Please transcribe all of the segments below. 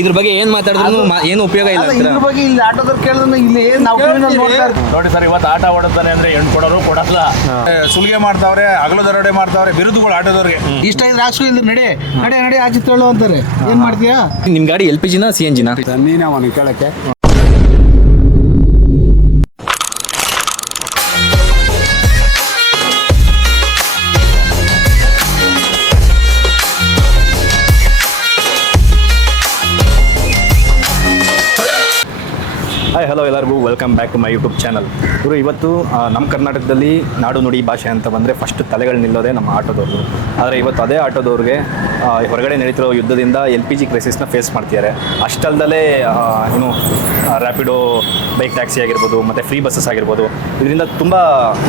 ಇದ್ರ ಬಗ್ಗೆ ಏನ್ ಮಾತಾಡಿದ್ರು ಏನು ಉಪಯೋಗ ಇಲ್ಲ. ಇದ್ರ ಬಗ್ಗೆ ಇಲ್ಲಿ ಆಟೋದವ್ರು ಕೇಳಿದ್ರೆ ಇಲ್ಲಿ ನಾವು ನೋಡಿ ಸರ್, ಇವತ್ತು ಆಟ ಓಡುತ್ತಾನೆ ಅಂದ್ರೆ ಹೆಣ್ಣು ಕೊಡೋರು ಕೊಡಲ್ಲ, ಸುಲಿಗೆ ಮಾಡ್ತಾವ್ರೆ, ಹಗಲು ದರೋಡೆ ಮಾಡ್ತಾವ್ರೆ, ಬಿರುದುಗಳು ಆಟೋದವ್ರಿಗೆ. ಇಷ್ಟ ಇದ್ರೆ ಹಾಕ್ಸು, ಇಲ್ಲಿ ನಡೆ ನಡೆ ನಡೆ ಆಚೆ ತೇಳು ಅಂತಾರೆ. ಏನ್ ಮಾಡ್ತೀಯಾ? ನಿಮ್ ಗಾಡಿ LPG ನ CNG ನ? ನೀನೇ ಅವನು ಕೇಳಕ್ಕೆ. ಹಾಯ್ ಹಲೋ ಎಲ್ಲರಿಗೂ welcome back to my YouTube channel. ಇವರು ಇವತ್ತು ನಮ್ಮ ಕರ್ನಾಟಕದಲ್ಲಿ ನಾಡು ನುಡಿ ಭಾಷೆ ಅಂತ ಬಂದರೆ ಫಸ್ಟ್ ತಲೆಗಳು ನಿಲ್ಲೋದೇ ನಮ್ಮ ಆಟೋದವ್ರು. ಆದರೆ ಇವತ್ತು ಅದೇ ಆಟೋದವ್ರಿಗೆ ಹೊರಗಡೆ ನಡೀತಿರೋ ಯುದ್ಧದಿಂದ LPG ಕ್ರೈಸಿಸ್ನ ಫೇಸ್ ಮಾಡ್ತಿದ್ದಾರೆ. ಅಷ್ಟಲ್ದಲೇ ಏನು ರ್ಯಾಪಿಡೋ ಬೈಕ್ ಟ್ಯಾಕ್ಸಿ ಆಗಿರ್ಬೋದು ಮತ್ತು ಫ್ರೀ ಬಸ್ಸಸ್ ಆಗಿರ್ಬೋದು, ಇದರಿಂದ ತುಂಬ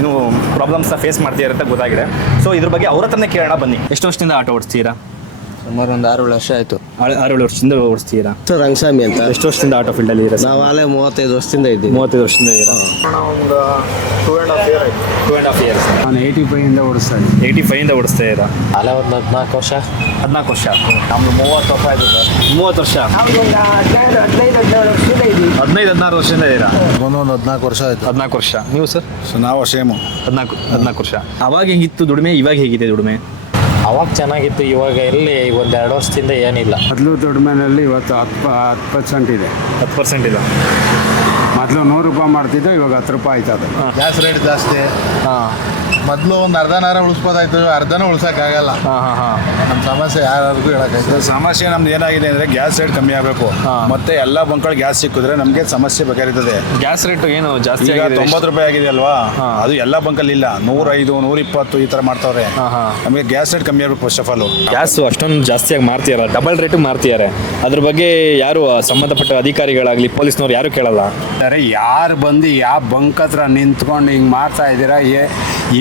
ಏನು ಪ್ರಾಬ್ಲಮ್ಸ್ನ ಫೇಸ್ ಮಾಡ್ತಿದ್ದಾರೆ ಅಂತ ಗೊತ್ತಾಗಿದೆ. ಸೊ ಇದ್ರ ಬಗ್ಗೆ ಅವ್ರ ಹತ್ರನೇ ಕೇಳೋಣ ಬನ್ನಿ. ಎಷ್ಟು ವರ್ಷದಿಂದ ಆಟೋ ಓಡಿಸ್ತೀರಾ? ಸುಮಾರು ಒಂದು 6-7 ವರ್ಷ ಆಯ್ತು. 6-7 ವರ್ಷದಿಂದ ಓಡಿಸ್ತೀರಾ? ಸರ್ ರಂಗಸ್ವಾಮಿ ಅಂತ. ಎಷ್ಟು ವರ್ಷದಿಂದ ಆಟೋ ಫೀಲ್ಡಲ್ಲಿ ಇದ್ದೀರಾ? ನಾವು ಅಲ್ಲೇ 35 ವರ್ಷದಿಂದ ಇದ್ದೀವಿ. 35 ವರ್ಷದಿಂದ ಇದ್ದೀರಾ? ಒಂದು 2.5 years ಆಯ್ತು. 2.5 years. ನಾನು 85 ಓಡಿಸ್ತಾ ಇದ್ದೀನಿ. 85 ಓಡಿಸ್ತಾ ಇದ್ದೀರಾ? ಅಲ್ಲೇ ಒಂದು 14 ವರ್ಷ. 14 ವರ್ಷ. ನಮ್ದು 30 ವರ್ಷ ಆಯ್ತು ಸರ್. 30 ವರ್ಷ. 15-16 ವರ್ಷದಿಂದ ಇದ್ದೀರಾ? ಒಂದು 14 ವರ್ಷ ಆಯ್ತು. 14 ವರ್ಷ. ನೀವು ಸರ್? ನಾವು ಸೇಮು 14 ವರ್ಷ. ಅವಾಗ ಹೆಂಗಿತ್ತು ದುಡಿಮೆ, ಇವಾಗ ಹೇಗಿದೆ ದುಡಿಮೆ? ಅವಾಗ ಚೆನ್ನಾಗಿತ್ತು, ಇವಾಗ ಎಲ್ಲಿ 1-2 ವರ್ಷದಿಂದ ಏನಿಲ್ಲ. ಮೊದಲು ದುಡಿಮೆನಲ್ಲಿ ಇವತ್ತು 10% ಇದೆ. 10% ಇಲ್ಲ. ಮೊದಲು 100 ರೂಪಾಯಿ ಮಾಡ್ತಿದ್ದೆ, ಇವಾಗ 10 ರೂಪಾಯಿ ಆಯ್ತದೆ. ಗ್ಯಾಸ್ ರೇಟ್ ಜಾಸ್ತಿ. ಮೊದಲು ಒಂದು ಅರ್ಧನಾರ ಉಳಿಸ್ಬೋದಾಯ್ತು, ಅರ್ಧನೂ ಉಳ್ಸೋಕ್ಕಾಗಲ್ಲ. ನಮ್ಮ ಸಮಸ್ಯೆ ಯಾರಿಗೂ ಹೇಳೋಕ್ಕಾಯ್ತು. ಸಮಸ್ಯೆ ನಮ್ದು ಏನಾಗಿದೆ ಅಂದರೆ ಗ್ಯಾಸ್ ರೇಟ್ ಕಮ್ಮಿ ಆಗಬೇಕು, ಮತ್ತೆ ಎಲ್ಲ ಬಂಕ್ಗಳು ಗ್ಯಾಸ್ ಸಿಕ್ಕಿದ್ರೆ ನಮಗೆ ಸಮಸ್ಯೆ ಬೇಕಾಗಿರ್ತದೆ. ಗ್ಯಾಸ್ ರೇಟ್ ಏನು ಜಾಸ್ತಿ ಈಗ 90 ರೂಪಾಯಿ ಆಗಿದೆ ಅಲ್ವಾ? ಅದು ಎಲ್ಲ ಬಂಕಲ್ಲಿ ಇಲ್ಲ, 105, 120 ಈ ಥರ ಮಾಡ್ತಾವ್ರೆ. ನಮಗೆ ಗ್ಯಾಸ್ ರೇಟ್ ಕಮ್ಮಿ ಆಗಬೇಕು ಫಸ್ಟ್ ಆಫ್ ಆಲ್. ಗ್ಯಾಸ್ ಅಷ್ಟೊಂದು ಜಾಸ್ತಿಯಾಗಿ ಮಾರ್ತಿದ್ದಾರೆ, ಡಬಲ್ ರೇಟ್ ಮಾರ್ತಿದ್ದಾರೆ. ಅದ್ರ ಬಗ್ಗೆ ಯಾರು ಸಂಬಂಧಪಟ್ಟ ಅಧಿಕಾರಿಗಳಾಗಲಿ ಪೊಲೀಸ್ನವ್ರು ಯಾರು ಕೇಳಲ್ಲ. ಯಾರು ಬಂದು ಯಾವ ಬಂಕ್ ಹತ್ರ ನಿಂತ್ಕೊಂಡು ಹಿಂಗೆ ಮಾಡ್ತಾ ಇದ್ದೀರಾ,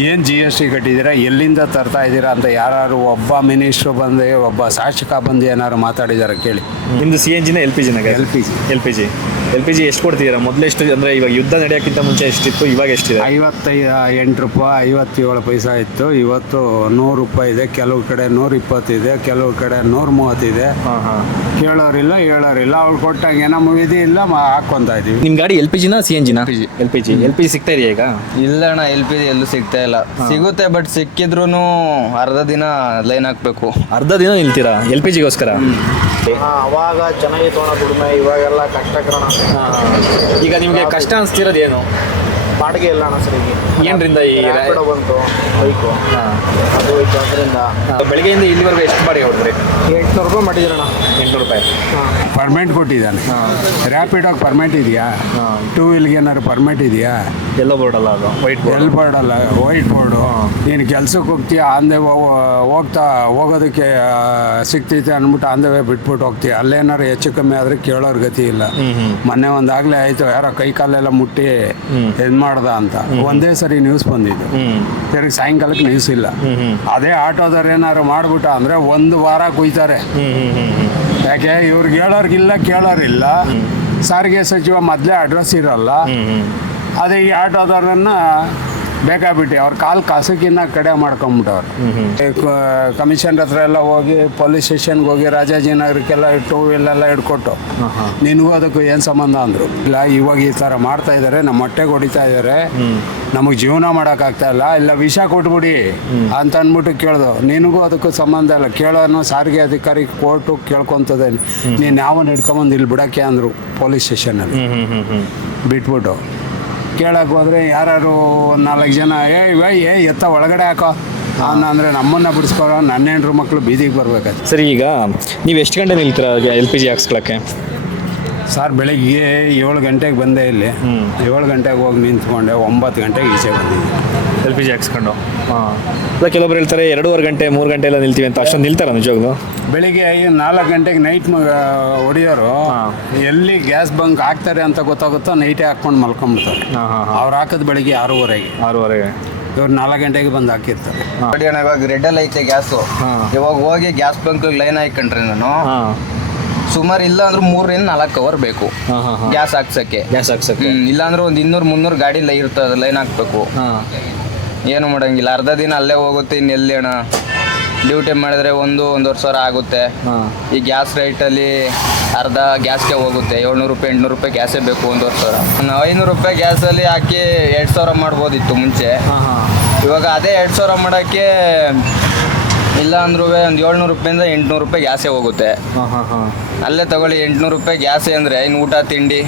ಏನು GST ಕಟ್ಟಿದ್ದೀರಾ, ಎಲ್ಲಿಂದ ತರ್ತಾ ಇದ್ದೀರಾ ಅಂತ ಯಾರು ಒಬ್ಬ ಮಿನಿಸ್ಟ್ರು ಬಂದು, ಒಬ್ಬ ಶಾಸಕ ಬಂದು ಏನಾದ್ರು ಮಾತಾಡಿದಾರೆ ಕೇಳಿ. ನಿಮ್ದು CNG ನ LPG ನ? LPG ಎಷ್ಟು ಕೊಡ್ತಿದ್ದೀರಾ? ಮೊದಲು ಎಷ್ಟು ಅಂದರೆ ಇವಾಗ ಯುದ್ಧ ನಡೆಯೋಕ್ಕಿಂತ ಮುಂಚೆ ಎಷ್ಟಿತ್ತು, ಇವಾಗ ಎಷ್ಟಿದೆ? 58 ರೂಪಾಯಿ 57 ಪೈಸೆ ಇತ್ತು. ಇವತ್ತು 100 ರೂಪಾಯಿ ಇದೆ. ಕೆಲವು ಕಡೆ 120 ಇದೆ, ಕೆಲವು ಕಡೆ 130 ಇದೆ. ಕೇಳೋರಿಲ್ಲ ಹೇಳೋರಿಲ್ಲ, ಅವ್ರು ಕೊಟ್ಟಂಗೆ ನಮ್ಮ ವಿಧಿ ಇಲ್ಲ, ಹಾಕ್ಕೊಂತ ಇದೀವಿ. ನಿಮ್ಮ ಗಾಡಿ LPG ನ CNG ನ? LPG ಸಿಗ್ತಾ ಇದೆಯಾ ಈಗ? ಇಲ್ಲ ಅಣ್ಣ, LPG ಎಲ್ಲೂ ಸಿಗ್ತಾ ಇಲ್ಲ. ಸಿಗುತ್ತೆ, ಬಟ್ ಸಿಕ್ಕಿದ್ರು ಅರ್ಧ ದಿನ ಲೈನ್ ಹಾಕ್ಬೇಕು. ಅರ್ಧ ದಿನ ನಿಲ್ತೀರಾ LPGಗೋಸ್ಕರ? ಅವಾಗ ಚೆನ್ನಾಗಿತ್ತು ಅಣ್ಣ ದುಡಿಮೆ, ಇವಾಗೆಲ್ಲ ಕಷ್ಟಕರಣ. ಈಗ ನಿಮಗೆ ಕಷ್ಟ ಅನಿಸ್ತಿರೋದು ಏನು? ಬಾಡಿಗೆ ಇಲ್ಲ ಅಣ್ಣ ಸರ್. ಈಗ ಏನ್ರಿಂದ ಈ ಬಂತು ಬೈಕು, ಅದು ಹೋಯ್ತು. ಅದರಿಂದ ಬೆಳಗ್ಗೆಯಿಂದ ಇಲ್ಲಿವರೆಗೂ ಎಷ್ಟು ಬಾಡಿಗೆ ಹೊಡ್ತೀರಿ? 800 ರೂಪಾಯಿ ಮಾಡಿದ್ದೀರಣ್ಣ. 800 ರೂಪಾಯಿ. ಪರ್ಮೆಂಟ್ ಕೊಟ್ಟಿದ್ದಾನೆ. ರ್ಯಾಪಿಡೋಗಿ ಪರ್ಮೆಂಟ್ ಇದೆಯಾ? 2 ವೀಲ್ಗೆ ಏನಾದ್ರು ಪರ್ಮೆಂಟ್ ಇದೆಯಾ? ಎಲ್ಲೋ ಬೋರ್ಡ್ ಅಲ್ಲ, ಅದು ವೈಟ್ ಬೋರ್ಡ್. ಎಲ್ ಬೋರ್ಡ್ ಅಲ್ಲ, ವೈಟ್ ಬೋರ್ಡು. ನೀನು ಕೆಲ್ಸಕ್ಕೆ ಹೋಗ್ತೀಯ, ಅಂದೆ ಹೋಗೋದಕ್ಕೆ ಸಿಗ್ತೈತೆ ಅಂದ್ಬಿಟ್ಟು ಅಂದವೇ ಬಿಟ್ಬಿಟ್ಟು ಹೋಗ್ತೀಯ. ಅಲ್ಲೇನಾರು ಹೆಚ್ಚು ಕಮ್ಮಿ ಆದರೆ ಕೇಳೋರ್ ಗತಿ ಇಲ್ಲ. ಮೊನ್ನೆ ಒಂದಾಗಲೇ ಆಯಿತು, ಯಾರೋ ಕೈ ಕಾಲೆಲ್ಲ ಮುಟ್ಟಿ ಇದು ಮಾಡ್ದ ಅಂತ ಒಂದೇ ಸರಿ ನ್ಯೂಸ್ ಬಂದಿದ್ದು. ತಿರ್ಗಿ ಸಾಯಂಕಾಲಕ್ಕೆ ನ್ಯೂಸ್ ಇಲ್ಲ. ಅದೇ ಆಟೋದವ್ರು ಏನಾರು ಮಾಡ್ಬಿಟ್ಟ ಅಂದರೆ 1 ವಾರ ಕುಯ್ತಾರೆ. ಯಾಕೆ ಇವ್ರಿಗೆ ಹೇಳೋರ್ಗಿಲ್ಲ, ಕೇಳೋರಿಲ್ಲ. ಸಾರಿಗೆ ಸಚಿವ ಮೊದಲೇ ಅಡ್ರೆಸ್ ಇರಲ್ಲ. ಅದೇ ಈ ಆಟೋದವ್ರನ್ನ ಬೇಕಾಗ್ಬಿಟ್ಟು ಅವ್ರ ಕಾಸಕ್ಕಿನ್ನ ಕಡೆ ಮಾಡ್ಕೊಂಬಿಟ್ಟವ್ರು. ಕಮಿಷನರ್ ಹತ್ರ ಎಲ್ಲ ಹೋಗಿ, ಪೊಲೀಸ್ ಸ್ಟೇಷನ್ಗೆ ಹೋಗಿ, ರಾಜಾಜಿನಗರಕ್ಕೆಲ್ಲ 2 ವೀಲೆಲ್ಲ ಹಿಡ್ಕೊಟ್ಟು ನಿನಗೂ ಅದಕ್ಕೂ ಏನು ಸಂಬಂಧ ಅಂದರು. ಇಲ್ಲ, ಇವಾಗ ಈ ಥರ ಮಾಡ್ತಾ ಇದ್ದಾರೆ, ನಮ್ಮ ಹೊಟ್ಟೆಗೆ ಹೊಡಿತಾ ಇದ್ದಾರೆ, ನಮಗೆ ಜೀವನ ಮಾಡೋಕ್ಕಾಗ್ತಾ ಇಲ್ಲ ವಿಷ ಕೊಟ್ಬಿಡಿ ಅಂತ ಅಂದ್ಬಿಟ್ಟು ಕೇಳ್ದು. ನಿನಗೂ ಅದಕ್ಕೂ ಸಂಬಂಧ ಇಲ್ಲ, ಕೇಳೋನು ಸಾರಿಗೆ ಅಧಿಕಾರಿ ಕೋರ್ಟು ಕೇಳ್ಕೊತದೆ. ನೀನು ಯಾವನ್ನ ಹಿಡ್ಕೊಂಬಂದು ಇಲ್ಲಿ ಬಿಡೋಕ್ಕೆ ಅಂದರು ಪೊಲೀಸ್ ಸ್ಟೇಷನಲ್ಲಿ. ಬಿಟ್ಬಿಟ್ಟು ಕೇಳಕ್ಕೆ ಹೋದರೆ ಯಾರು 4 ಜನ ಎತ್ತ ಒಳಗಡೆ ಹಾಕೋ ಅಂದರೆ ನಮ್ಮನ್ನು ಬಿಡಿಸ್ಕೊಳ್ಳೋ, ನನ್ನ ಹೆಂಡ್ರು ಮಕ್ಕಳು ಬೀದಿಗೆ ಬರ್ಬೇಕಾಯ್ತು. ಸರಿ, ಈಗ ನೀವು ಎಷ್ಟು ಗಂಟೆ ನಿಲ್ತೀರಾ LPG ಹಾಕ್ಸ್ಕೊಳ್ಳೋಕ್ಕೆ? ಸರ್, ಬೆಳಿಗ್ಗೆ 7 ಗಂಟೆಗೆ ಬಂದೆ ಇಲ್ಲಿ. 7 ಗಂಟೆಗೆ ಹೋಗಿ ನಿಂತ್ಕೊಂಡೆ, 9 ಗಂಟೆಗೆ ಈಚೆ ಬಂದಿದ್ದೆ LPG ಹಾಕ್ಸ್ಕೊಂಡು. ಇಲ್ಲ, ಕೆಲವೊಬ್ರು ಹೇಳ್ತಾರೆ 2.5 ಗಂಟೆ 3 ಗಂಟೆ ಎಲ್ಲ ನಿಲ್ತೀವಿ ಅಂತ. ಅಷ್ಟೊಂದು ನಿಲ್ತಾರ ನಿಜವಾಗ್ಲು? ಬೆಳಿಗ್ಗೆ 4 ಗಂಟೆಗೆ ನೈಟ್ ಹೊಡಿಯೋರು ಎಲ್ಲಿ ಗ್ಯಾಸ್ ಬಂಕ್ ಹಾಕ್ತಾರೆ ಅಂತ ಗೊತ್ತಾಗುತ್ತೋ ನೈಟೇ ಹಾಕ್ಕೊಂಡು ಮಲ್ಕೊಂಡ್ಬಿಡ್ತಾರೆ. ಅವ್ರು ಹಾಕೋದು ಬೆಳಿಗ್ಗೆ 6:30ಗೆ. ಇವ್ರು 4 ಗಂಟೆಗೆ ಬಂದು ಹಾಕಿರ್ತಾರೆ. ನೋಡಿ ಅಣ್ಣ, ಇವಾಗ ರೆಡ್ಡಲ್ಲಿ ಐತೆ ಗ್ಯಾಸು. ಇವಾಗ ಹೋಗಿ ಗ್ಯಾಸ್ ಬಂಕ್ ಲೈನ್ ಹಾಕೊಂಡ್ರಿ ನಾನು ಸುಮಾರು ಇಲ್ಲ ಅಂದ್ರೆ 3-4 ಅವರ್ ಬೇಕು ಗ್ಯಾಸ್ ಹಾಕ್ಸಕ್ಕೆ. ಇಲ್ಲ ಅಂದ್ರೆ ಒಂದು 200-300 ಗಾಡಿ ಇರ್ತದೆ, ಲೈನ್ ಹಾಕ್ಬೇಕು. ಏನು ಮಾಡಂಗಿಲ್ಲ, ಅರ್ಧ ದಿನ ಅಲ್ಲೇ ಹೋಗುತ್ತೆ. ಇನ್ನೆಲ್ಲಿ ಅಣ್ಣ ಡ್ಯೂಟಿ ಮಾಡಿದ್ರೆ 1-1.5 ಸಾವಿರ ಆಗುತ್ತೆ. ಈ ಗ್ಯಾಸ್ ರೇಟಲ್ಲಿ ಅರ್ಧ ಗ್ಯಾಸ್ಗೆ ಹೋಗುತ್ತೆ. 700 ರೂಪಾಯಿ 800 ರೂಪಾಯಿ ಗ್ಯಾಸೇ ಬೇಕು 1 ವರ್ಷ. 500 ರೂಪಾಯಿ ಗ್ಯಾಸಲ್ಲಿ ಹಾಕಿ 2000 ಮಾಡ್ಬೋದಿತ್ತು ಮುಂಚೆ. ಇವಾಗ ಅದೇ 2000 ಮಾಡೋಕ್ಕೆ ಇಲ್ಲ ಅಂದ್ರೂ ಒಂದು 700 ರೂಪಾಯಿಂದ 800 ರೂಪಾಯಿ ಗ್ಯಾಸೇ ಹೋಗುತ್ತೆ. ಅಲ್ಲೇ ತಗೊಳ್ಳಿ 800 ರೂಪಾಯಿ ಗ್ಯಾಸೇ ಅಂದರೆ ಇನ್ನು ಊಟ ತಿಂಡಿ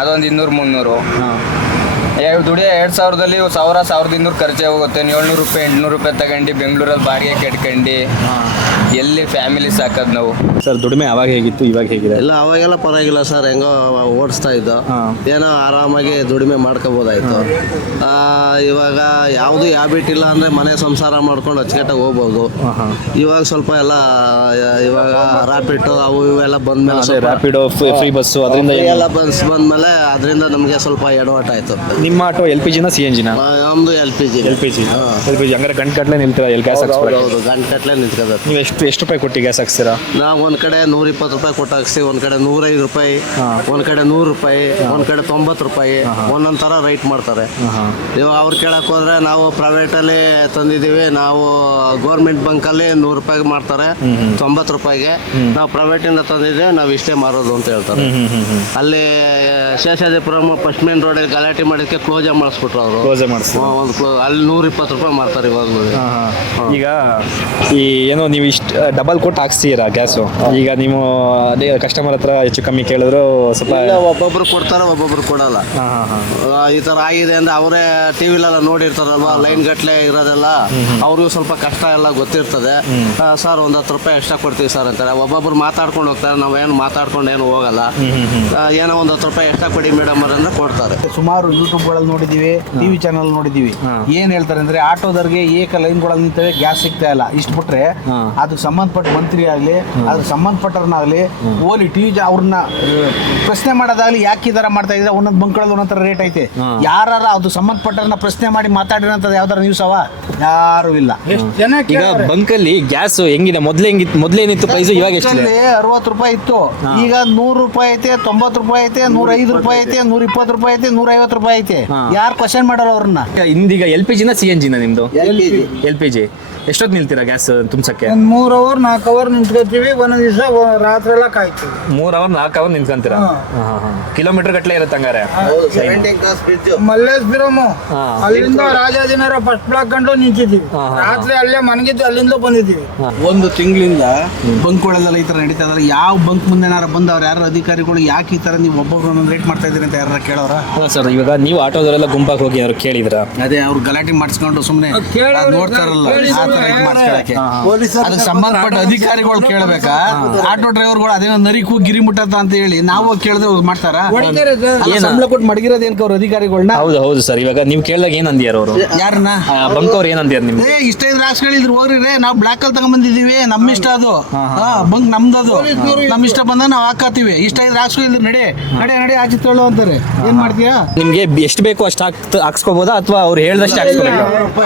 ಅದೊಂದು 200 300 ದುಡಿಯೋ 2000ದಲ್ಲಿ 1000 ಖರ್ಚೇ ಹೋಗುತ್ತೆ. 700 ರೂಪಾಯಿ 800 ರೂಪಾಯಿ ತಗೊಂಡು ಬೆಂಗಳೂರಲ್ಲಿ ಬಾಡಿಗೆ ಕೆಟ್ಕೊಂಡು ಎಲ್ಲಿ ಫ್ಯಾಮಿಲಿ ಸಾಕೋದು ನಾವು. ಸರ್ ದುಡಿಮೆ ಅವಾಗ ಹೇಗಿತ್ತು ಇವಾಗ ಹೇಗಿದೆ? ಇಲ್ಲ ಅವಾಗೆಲ್ಲ ಪರವಾಗಿಲ್ಲ ಸರ್, ಹೆಂಗೋ ಓಡಿಸ್ತಾ ಇದ್ದೋ, ಏನೋ ಆರಾಮಾಗಿ ದುಡಿಮೆ ಮಾಡ್ಕೋಬೋದಾಯ್ತು. ಇವಾಗ ಯಾವುದು ಹ್ಯಾಬಿಟ್ ಇಲ್ಲ ಅಂದರೆ ಮನೆ ಸಂಸಾರ ಮಾಡ್ಕೊಂಡು ಅಚ್ಚುಕಟ್ಟಾಗಿ ಹೋಗ್ಬೋದು. ಇವಾಗ ಸ್ವಲ್ಪ ಎಲ್ಲ ಇವಾಗ ರ್ಯಾಪಿಡ್ ಅವು ಇವೆಲ್ಲ ಬಂದ್ಮೇಲೆ ರ್ಯಾಪಿಡೋ ಫ್ರೀ ಬಸ್ಸು ಅದರಿಂದ ಎಲ್ಲ ಬಸ್ ಬಂದ್ಮೇಲೆ ಅದರಿಂದ ನಮಗೆ ಸ್ವಲ್ಪ ಎಡವಟ್ ಆಯ್ತು. ನಿಮ್ಮ ಆಟೋ LPG ನ CNG ನ? ನಮ್ದು LPG ಹಂಗಾರೆ ಗಂಟೆ ನಿಲ್ತೀರಾ ಎಲ್ಲಿ ಗ್ಯಾಸ್ ಹಾಕ್ಸ್ಬೇಕು? ಹೌದು, ಗಂಟೆ ನಿಂತ್ಕೋಬೇಕು. ನೀವು ಎಷ್ಟು ರೂಪಾಯಿ ಕೊಟ್ಟು ಗ್ಯಾಸ್ ಹಾಕ್ಸ್ತೀರಾ? ನಾವು ಒಂದ್ ಕಡೆ 120 ರೂಪಾಯಿ ಕೊಟ್ಟು ಹಾಕ್ಸ್ತೀವಿ, ಒಂದ್ ಕಡೆ 105 ರೂಪಾಯಿ, ಒಂದ್ ಕಡೆ 100 ರೂಪಾಯಿ, ಒಂದ್ ಕಡೆ 90 ರೂಪಾಯಿ, ಒಂದೊಂದ್ ತರ ರೈಟ್ ಮಾಡ್ತಾರೆ. ನೀವು ಅವ್ರು ಕೇಳಕ್ ಹೋದ್ರೆ ನಾವು ಪ್ರೈವೇಟ್ ಅಲ್ಲಿ ತಂದಿದೀವಿ, ನಾವು ಗೌರ್ಮೆಂಟ್ ಬಂಕ್ ಅಲ್ಲಿ 100 ರೂಪಾಯಿಗೆ ಮಾಡ್ತಾರೆ, 90 ರೂಪಾಯಿಗೆ. ನಾವು ಪ್ರೈವೇಟ್ ಇಂದ ತಂದಿದ್ದೇವೆ, ನಾವು ಇಷ್ಟೇ ಮಾರೋದು ಅಂತ ಹೇಳ್ತಾರೆ. ಅಲ್ಲಿ ಶೇಷಾದ್ರಿಪುರಂ ಫಸ್ಟ್ ಮೇನ್ ರೋಡ್ ಅಲ್ಲಿ ಗಲಾಟೆ ಮಾಡಿದಕ್ಕೆ ಕ್ಲೋಸ್ ಮಾಡಿಸ್ಬಿಟ್ರು ಅವರು. ಅಲ್ಲಿ 120 ರೂಪಾಯಿ ಮಾಡ್ತಾರೆ ಇವಾಗಲೂ. ಈಗ ಈ ಏನೋ ನೀವು ಇಷ್ಟು ಡಬಲ್ ಕೊಟ್ಟು ಹಾಕ್ಸ್ತೀರಾ ಗ್ಯಾಸು, ಈಗ ನೀವು ಅದೇ ಕಸ್ಟಮರ್ ಹತ್ರ ಹೆಚ್ಚು ಕಮ್ಮಿ ಕೇಳಿದ್ರು ಸ್ವಲ್ಪ ಒಬ್ಬೊಬ್ರು ಕೊಡ್ತಾರೆ, ಒಬ್ಬೊಬ್ರು ಕೊಡಲ್ಲ. ಈ ತರ ಆಗಿದೆ ಅಂದ್ರೆ ಅವರೇ ಟಿವಿಲೆಲ್ಲ ನೋಡಿರ್ತಾರಲ್ವಾ, ಲೈನ್ ಗಟ್ಲೆ ಇರೋದೆಲ್ಲ, ಅವ್ರಿಗೂ ಸ್ವಲ್ಪ ಕಷ್ಟ ಎಲ್ಲ ಗೊತ್ತಿರ್ತದೆ. ಸರ್ 10 ರೂಪಾಯಿ ಎಕ್ಸ್ಟ್ರಾ ಕೊಡ್ತೀವಿ ಸರ್ ಅಂತಾರೆ. ಒಬ್ಬೊಬ್ರು ಮಾತಾಡ್ಕೊಂಡು ಹೋಗ್ತಾರೆ, ನಾವೇನು ಮಾತಾಡ್ಕೊಂಡು ಏನು ಹೋಗಲ್ಲ. ಏನೋ 10 ರೂಪಾಯಿ ಎಕ್ಸ್ಟ್ರಾ ಕೊಡಿ ಮೇಡಮ್ ಅಂದ್ರೆ ಕೊಡ್ತಾರೆ. ಸುಮಾರು ಯೂಟ್ಯೂಬ್ಗಳಲ್ಲಿ ನೋಡಿದೀವಿ, ಟಿವಿ ಚಾನಲ್ ನೋಡಿದೀವಿ. ಏನ್ ಹೇಳ್ತಾರೆ ಅಂದ್ರೆ ಆಟೋದವ್ರಿಗೆ ಏಕ ಲೈನ್ಗಳಲ್ಲಿ ನಿಂತವೆ, ಗ್ಯಾಸ್ ಸಿಗ್ತಾ ಇಲ್ಲ. ಇಷ್ಟು ಬಿಟ್ರೆ ಅದಕ್ಕೆ ಸಂಬಂಧಪಟ್ಟ ಮಂತ್ರಿ ಆಗ್ಲಿ, ಅದಕ್ಕೆ ಸಂಬಂಧಪಟ್ಟವ್ರನ್ನಾಗ್ಲಿ ಓಲಿ ಟಿವಿ ಅವ್ರನ್ನ ಪ್ರಶ್ನೆ ಮಾಡೋದಾಗ್ಲಿ, ಯಾಕೆ ಈ ತರ ಮಾಡ್ತಾ ಇದ್ರೆ ಒಂದೊಂದು ಬಂಕ್ಗಳಲ್ಲಿ ಒಂದೊಂದು ರೇಟ್ ಐತೆ. ಯಾರು ಅದು ಸಂಬಂಧಪಟ್ಟವ್ರನ್ನ ಪ್ರಶ್ನೆ ಮಾಡಿ ಮಾತಾಡಿರೋಂಥದ್ದು ಯಾವ್ದಾರ ನ್ಯೂಸ್ ಅವ? ಯಾರು ಇಲ್ಲ. ಈಗ ಬಂಕಲ್ಲಿ ಗ್ಯಾಸ್ ಹೆಂಗಿದೆ? ಮೊದ್ಲೇನಿತ್ತು ಪ್ರೈಸ್, ಇವಾಗ ಎಷ್ಟಿದೆ? 60 ರೂಪಾಯಿ ಇತ್ತು, ಈಗ 100 ರೂಪಾಯಿ ಐತೆ, 90 ರೂಪಾಯಿ ಐತೆ, 105 ರೂಪಾಯಿ ಐತೆ, 120 ರೂಪಾಯಿ ಐತೆ, 150 ರೂಪಾಯಿ ಐತೆ. ಯಾರು ಕ್ವಶನ್ ಮಾಡೋರು ಅವ್ರನ್ನ? ಇಂದೀಗ LPG ನ CNG ನ ನಿಮ್ದು? LPG. ಎಷ್ಟೊತ್ತು ನಿಲ್ತೀರಾ ಗ್ಯಾಸ್ ತುಂಬಸಕ್ಕೆ? 3 ಅವರ್ 4 ಅವರ್ ನಿಂತ್ಕೋತೀವಿ, ಒಂದೊಂದು ದಿವಸ ರಾತ್ರಿ ಎಲ್ಲ ಕಾಯ್ತೀವಿ. 3 ಅವರ್ 4 ಅವರ್ ನಿಂತ್ಕೊಂತೀರಾ? ಕಿಲೋಮೀಟರ್ ಗಟ್ಟಲೆ ಇರುತ್ತೆ ಹಂಗಾರೆ. ಮಲ್ಲೇಶ್ವರಂ ಅಲ್ಲಿಂದ ರಾಜಾಜಿನಗರ ಫಸ್ಟ್ ಬ್ಲಾಕ್ ಗಂಟು ನಿಂತಿದ್ದೀವಿ, ರಾತ್ರಿ ಅಲ್ಲೇ ಮನಗಿದ್ದು ಅಲ್ಲಿಂದ ಬಂದಿದ್ದೀವಿ. ಒಂದು ತಿಂಗಳಿಂದ ಬಂಕ್ಗಳೆಲ್ಲ ಈ ತರ ನಡೀತಾ ಇದಾರೆ. ಯಾವ ಬಂಕ್ ಮುಂದೆ ಬಂದು ಅವ್ರು ಯಾರು ಅಧಿಕಾರಿಗಳು ಯಾಕೆ ಈ ತರ ನೀವು ಒಬ್ಬೊಬ್ರು ಒಂದೊಂದು ರೇಟ್ ಮಾಡ್ತಾ ಇದ್ದೀರಿ ಅಂತ ಯಾರು ಕೇಳೋರ? ಸರ್ ಇವಾಗ ನೀವು ಆಟೋದವರೆಲ್ಲ ಗುಂಪಾಗಿ ಹೋಗಿ ಯಾರು ಕೇಳಿದ್ರ? ಅದೇ ಅವ್ರು ಗಲಾಟೆ ಮಾಡಿಸ್ಕೊಂಡು ಸುಮ್ಮನೆ ನೋಡ್ತಾರಲ್ಲ, ಆ ತರ ಇದು ಮಾಡಿಸ್ಕೊಳಕ್ಕೆ ಅದಕ್ಕೆ ಸಂಬಂಧಪಟ್ಟ ಅಧಿಕಾರಿಗಳು ಕೇಳಬೇಕಾ? ಆಟೋ ಡ್ರೈವರ್ಗಳು ಅದೇನೋ ನರಿಕು ಗಿರಿ ಮುಟ್ಟತ್ತ ಅಂತ ಹೇಳಿ ನಾವು ಕೇಳಿದ್ರೆ ಮಾಡ್ತಾರ? ಸಂಬಳ ಕೊಟ್ಟು ಮಡಗಿರೋದು ಏನಕ್ಕೆ ಅವ್ರ ಅಧಿಕಾರಿಗಳನ್ನ? ಹೌದು ಸರ್. ಇವಾಗ ನೀವು ಕೇಳಿದಾಗ ಏನ್ ಅಂದ್ಯಾರ ಅವರು? ಯಾರನ್ನ? ಬಂಕ್ ಅವ್ರು ಏನ್ ಅಂದ್ಯಾರ ನಿಮ್ಗೆ? ಇಷ್ಟ ಇದ್ರೆ ಹಾಕ್ಸ್ಗಳಿದ್ರು ಹೋಗ್ರಿ, ನಾವು ಬ್ಲಾಕ್ ಅಲ್ಲಿ ತಗೊಂಡ್ಬಂದಿದೀವಿ, ನಮ್ಮ ಇಷ್ಟ ಅದು. ಬಂಕ್ ನಮ್ದದು, ನಮ್ ಇಷ್ಟ ಬಂದ ನಾವು ಹಾಕತ್ತೀವಿ. ಇಷ್ಟ ಇದ್ರೆ ಹಾಕ್ಸ್ಕೊಂಡಿದ್ರು ನಡೆ ಆಚೆ ತೊಳು ಅಂತಾರೆ. ಏನ್ ಮಾಡ್ತೀಯಾ? ನಿಮ್ಗೆ ಎಷ್ಟು ಬೇಕು ಅಷ್ಟು ಹಾಕ್ಸ್ಕೋಬೋದಾ ಅಥವಾ ಅವ್ರು ಹೇಳ್ದಷ್ಟೇ ಹಾಕ್ಸ್ಕೋಬೇಕು?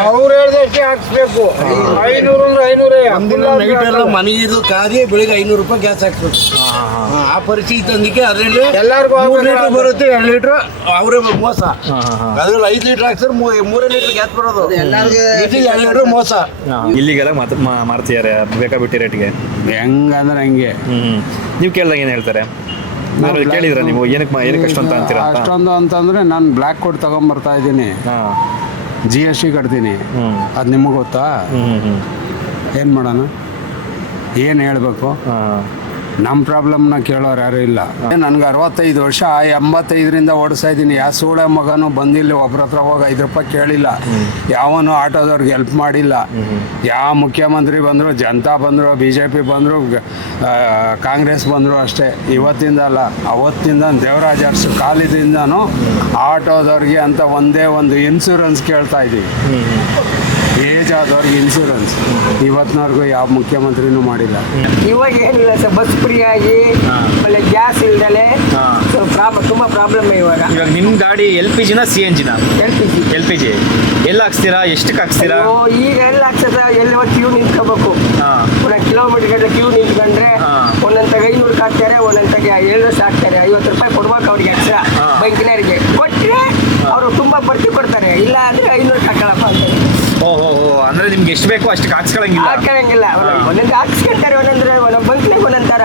ಅವ್ರು ಹೇಳ್ದಷ್ಟೇ ಹಾಕ್ಸ್ಬೇಕು. 500 ನೈಟ್ ಎಲ್ಲ ಮನೆಗಿದ್ದು ಕಾದಿ ಬೆಳಿಗ್ಗೆ 500 ರೂಪಾಯಿ ಗ್ಯಾಸ್ ಹಾಕ್ಬೇಕು. ಆ ಪರಿಸ್ಥಿತಿ ತಂದಿಕ್ಕೆ ಅದರಲ್ಲಿ ಎಲ್ಲರಿಗೂ 3 ಲೀಟರ್ ಬರುತ್ತೆ, 2 ಲೀಟರ್ ಅವರೇ ಮೋಸ. ಅದ್ರಲ್ಲಿ 5 ಲೀಟರ್ ಹಾಕ್ತಾರೆ, 3 ಲೀಟರ್ ಗ್ಯಾಸ್ ಬರೋದು, 2 ಲೀಟರ್ ಮೋಸ. ಇಲ್ಲಿಗೆಲ್ಲ ಮಾರ್ತಿದ್ದಾರೆ ಬೇಕಾಬಿಟ್ಟಿ ರೇಟ್ಗೆ. ಹೆಂಗಂದ್ರೆ ಹಂಗೆ. ನೀವು ಕೇಳಿದಾಗ ಏನು ಹೇಳ್ತಾರೆ? ಕೇಳಿದ್ರ ನೀವು ಏನಕ್ಕೆ ಅಷ್ಟೊಂದು ಅಂತೀರಾ? ಅಷ್ಟೊಂದು ಅಂತಂದ್ರೆ ನಾನು ಬ್ಲ್ಯಾಕ್ ಕೋಟ್ ತಗೊಂಡ್ಬರ್ತಾ ಇದ್ದೀನಿ, GST ಕಟ್ತೀನಿ. ಅದು ನಿಮಗೆ ಗೊತ್ತಾ? ಏನು ಮಾಡೋಣ? ಏನು ಹೇಳಬೇಕು? ನಮ್ಮ ಪ್ರಾಬ್ಲಮ್ನ ಕೇಳೋರು ಯಾರು ಇಲ್ಲ. ನನಗೆ 65 ವರ್ಷ, 85ರಿಂದ ಓಡಿಸ್ತಾ ಇದ್ದೀನಿ. ಯಾವ ಸೂಳೆ ಮಗನೂ ಬಂದಿಲ್ಲ ಒಬ್ರ ಹತ್ರ ಹೋಗಿ 5 ರೂಪಾಯಿ ಕೇಳಿಲ್ಲ. ಯಾವನು ಆಟೋದವ್ರಿಗೆ ಹೆಲ್ಪ್ ಮಾಡಿಲ್ಲ. ಯಾವ ಮುಖ್ಯಮಂತ್ರಿ ಬಂದರು, ಜನತಾ ಬಂದರು, BJP ಬಂದರು, ಕಾಂಗ್ರೆಸ್ ಬಂದರು ಅಷ್ಟೇ. ಇವತ್ತಿಂದ ಅಲ್ಲ, ಅವತ್ತಿಂದ ದೇವರಾಜ ಅರಸು ಕಾಲದಿಂದನೂ ಆಟೋದವ್ರಿಗೆ ಅಂತ ಒಂದೇ ಒಂದು ಇನ್ಶೂರೆನ್ಸ್ ಕೇಳ್ತಾ ಇದ್ದೀವಿ. ಏಜ್ ಆದವ್ರಿಗೆ ಇನ್ಶೂರೆನ್ಸ್ ಇವತ್ತಿನವರೆಗೂ ಯಾವ ಮುಖ್ಯಮಂತ್ರಿನೂ ಮಾಡಿಲ್ಲ. ಇವಾಗ ಏನಿಲ್ಲ ಸರ್, ಬಸ್ ಫ್ರೀ ಆಗಿ ಆಮೇಲೆ ಗ್ಯಾಸ್ ಇಲ್ದಲೆ ತುಂಬ ಪ್ರಾಬ್ಲಮ್ ಇವಾಗ. ನಿಮ್ಮ ಗಾಡಿ LPG ನ CNG ನ? LPG. ಎಲ್ಲ ಹಾಕ್ಸ್ತೀರಾ? ಎಷ್ಟಕ್ಕೆ ಹಾಕ್ಸ್ತೀರಾ? ಈಗ ಎಲ್ಲ ಹಾಕ್ಸದ ಎಲ್ಲ ಕ್ಯೂ ನಿಂತ್ಕೋಬೇಕು. ಒಂದೊಂದು ಕಿಲೋಮೀಟರ್ ಗಟ್ಟಲೆ ಕ್ಯೂ ನಿಂತ್ಕೊಂಡ್ರೆ ಒಂದೊಂದಾಗ 500 ಹಾಕ್ತಾರೆ, ಒಂದೊಂದಾಗ 700 ಹಾಕ್ತಾರೆ. 50 ರೂಪಾಯಿ ಕೊಡ್ಬೇಕು ಅವ್ರಿಗೆ ಎಕ್ಸ್ಟ್ರಾ ಬೈಕಿನವರಿಗೆ. ಕೊಟ್ಟರೆ ಅವರು ತುಂಬ ಬರ್ತಿ ಕೊಡ್ತಾರೆ, ಇಲ್ಲ ಅಂದರೆ 500 ಹಾಕಳಪ್ಪ ಅಂತಾರೆ. ಓಹೋ ಅಂದ್ರೆ ನಿಮ್ಗೆ ಎಷ್ಟು ಬೇಕೋ ಅಷ್ಟಕ್ಕೆ ಹಾಕ್ಸ್ಕೊಳಂಗಿಲ್ಲ. ಹಾಕಂಗಿಲ್ಲ. ಒಂದೊಂದು ಹಾಕ್ಸ್ಕೊಂತಾರೆ, ಒಂದೊಂದು ಬಂಕ್ಲಿ ಒಂದೊಂದರ.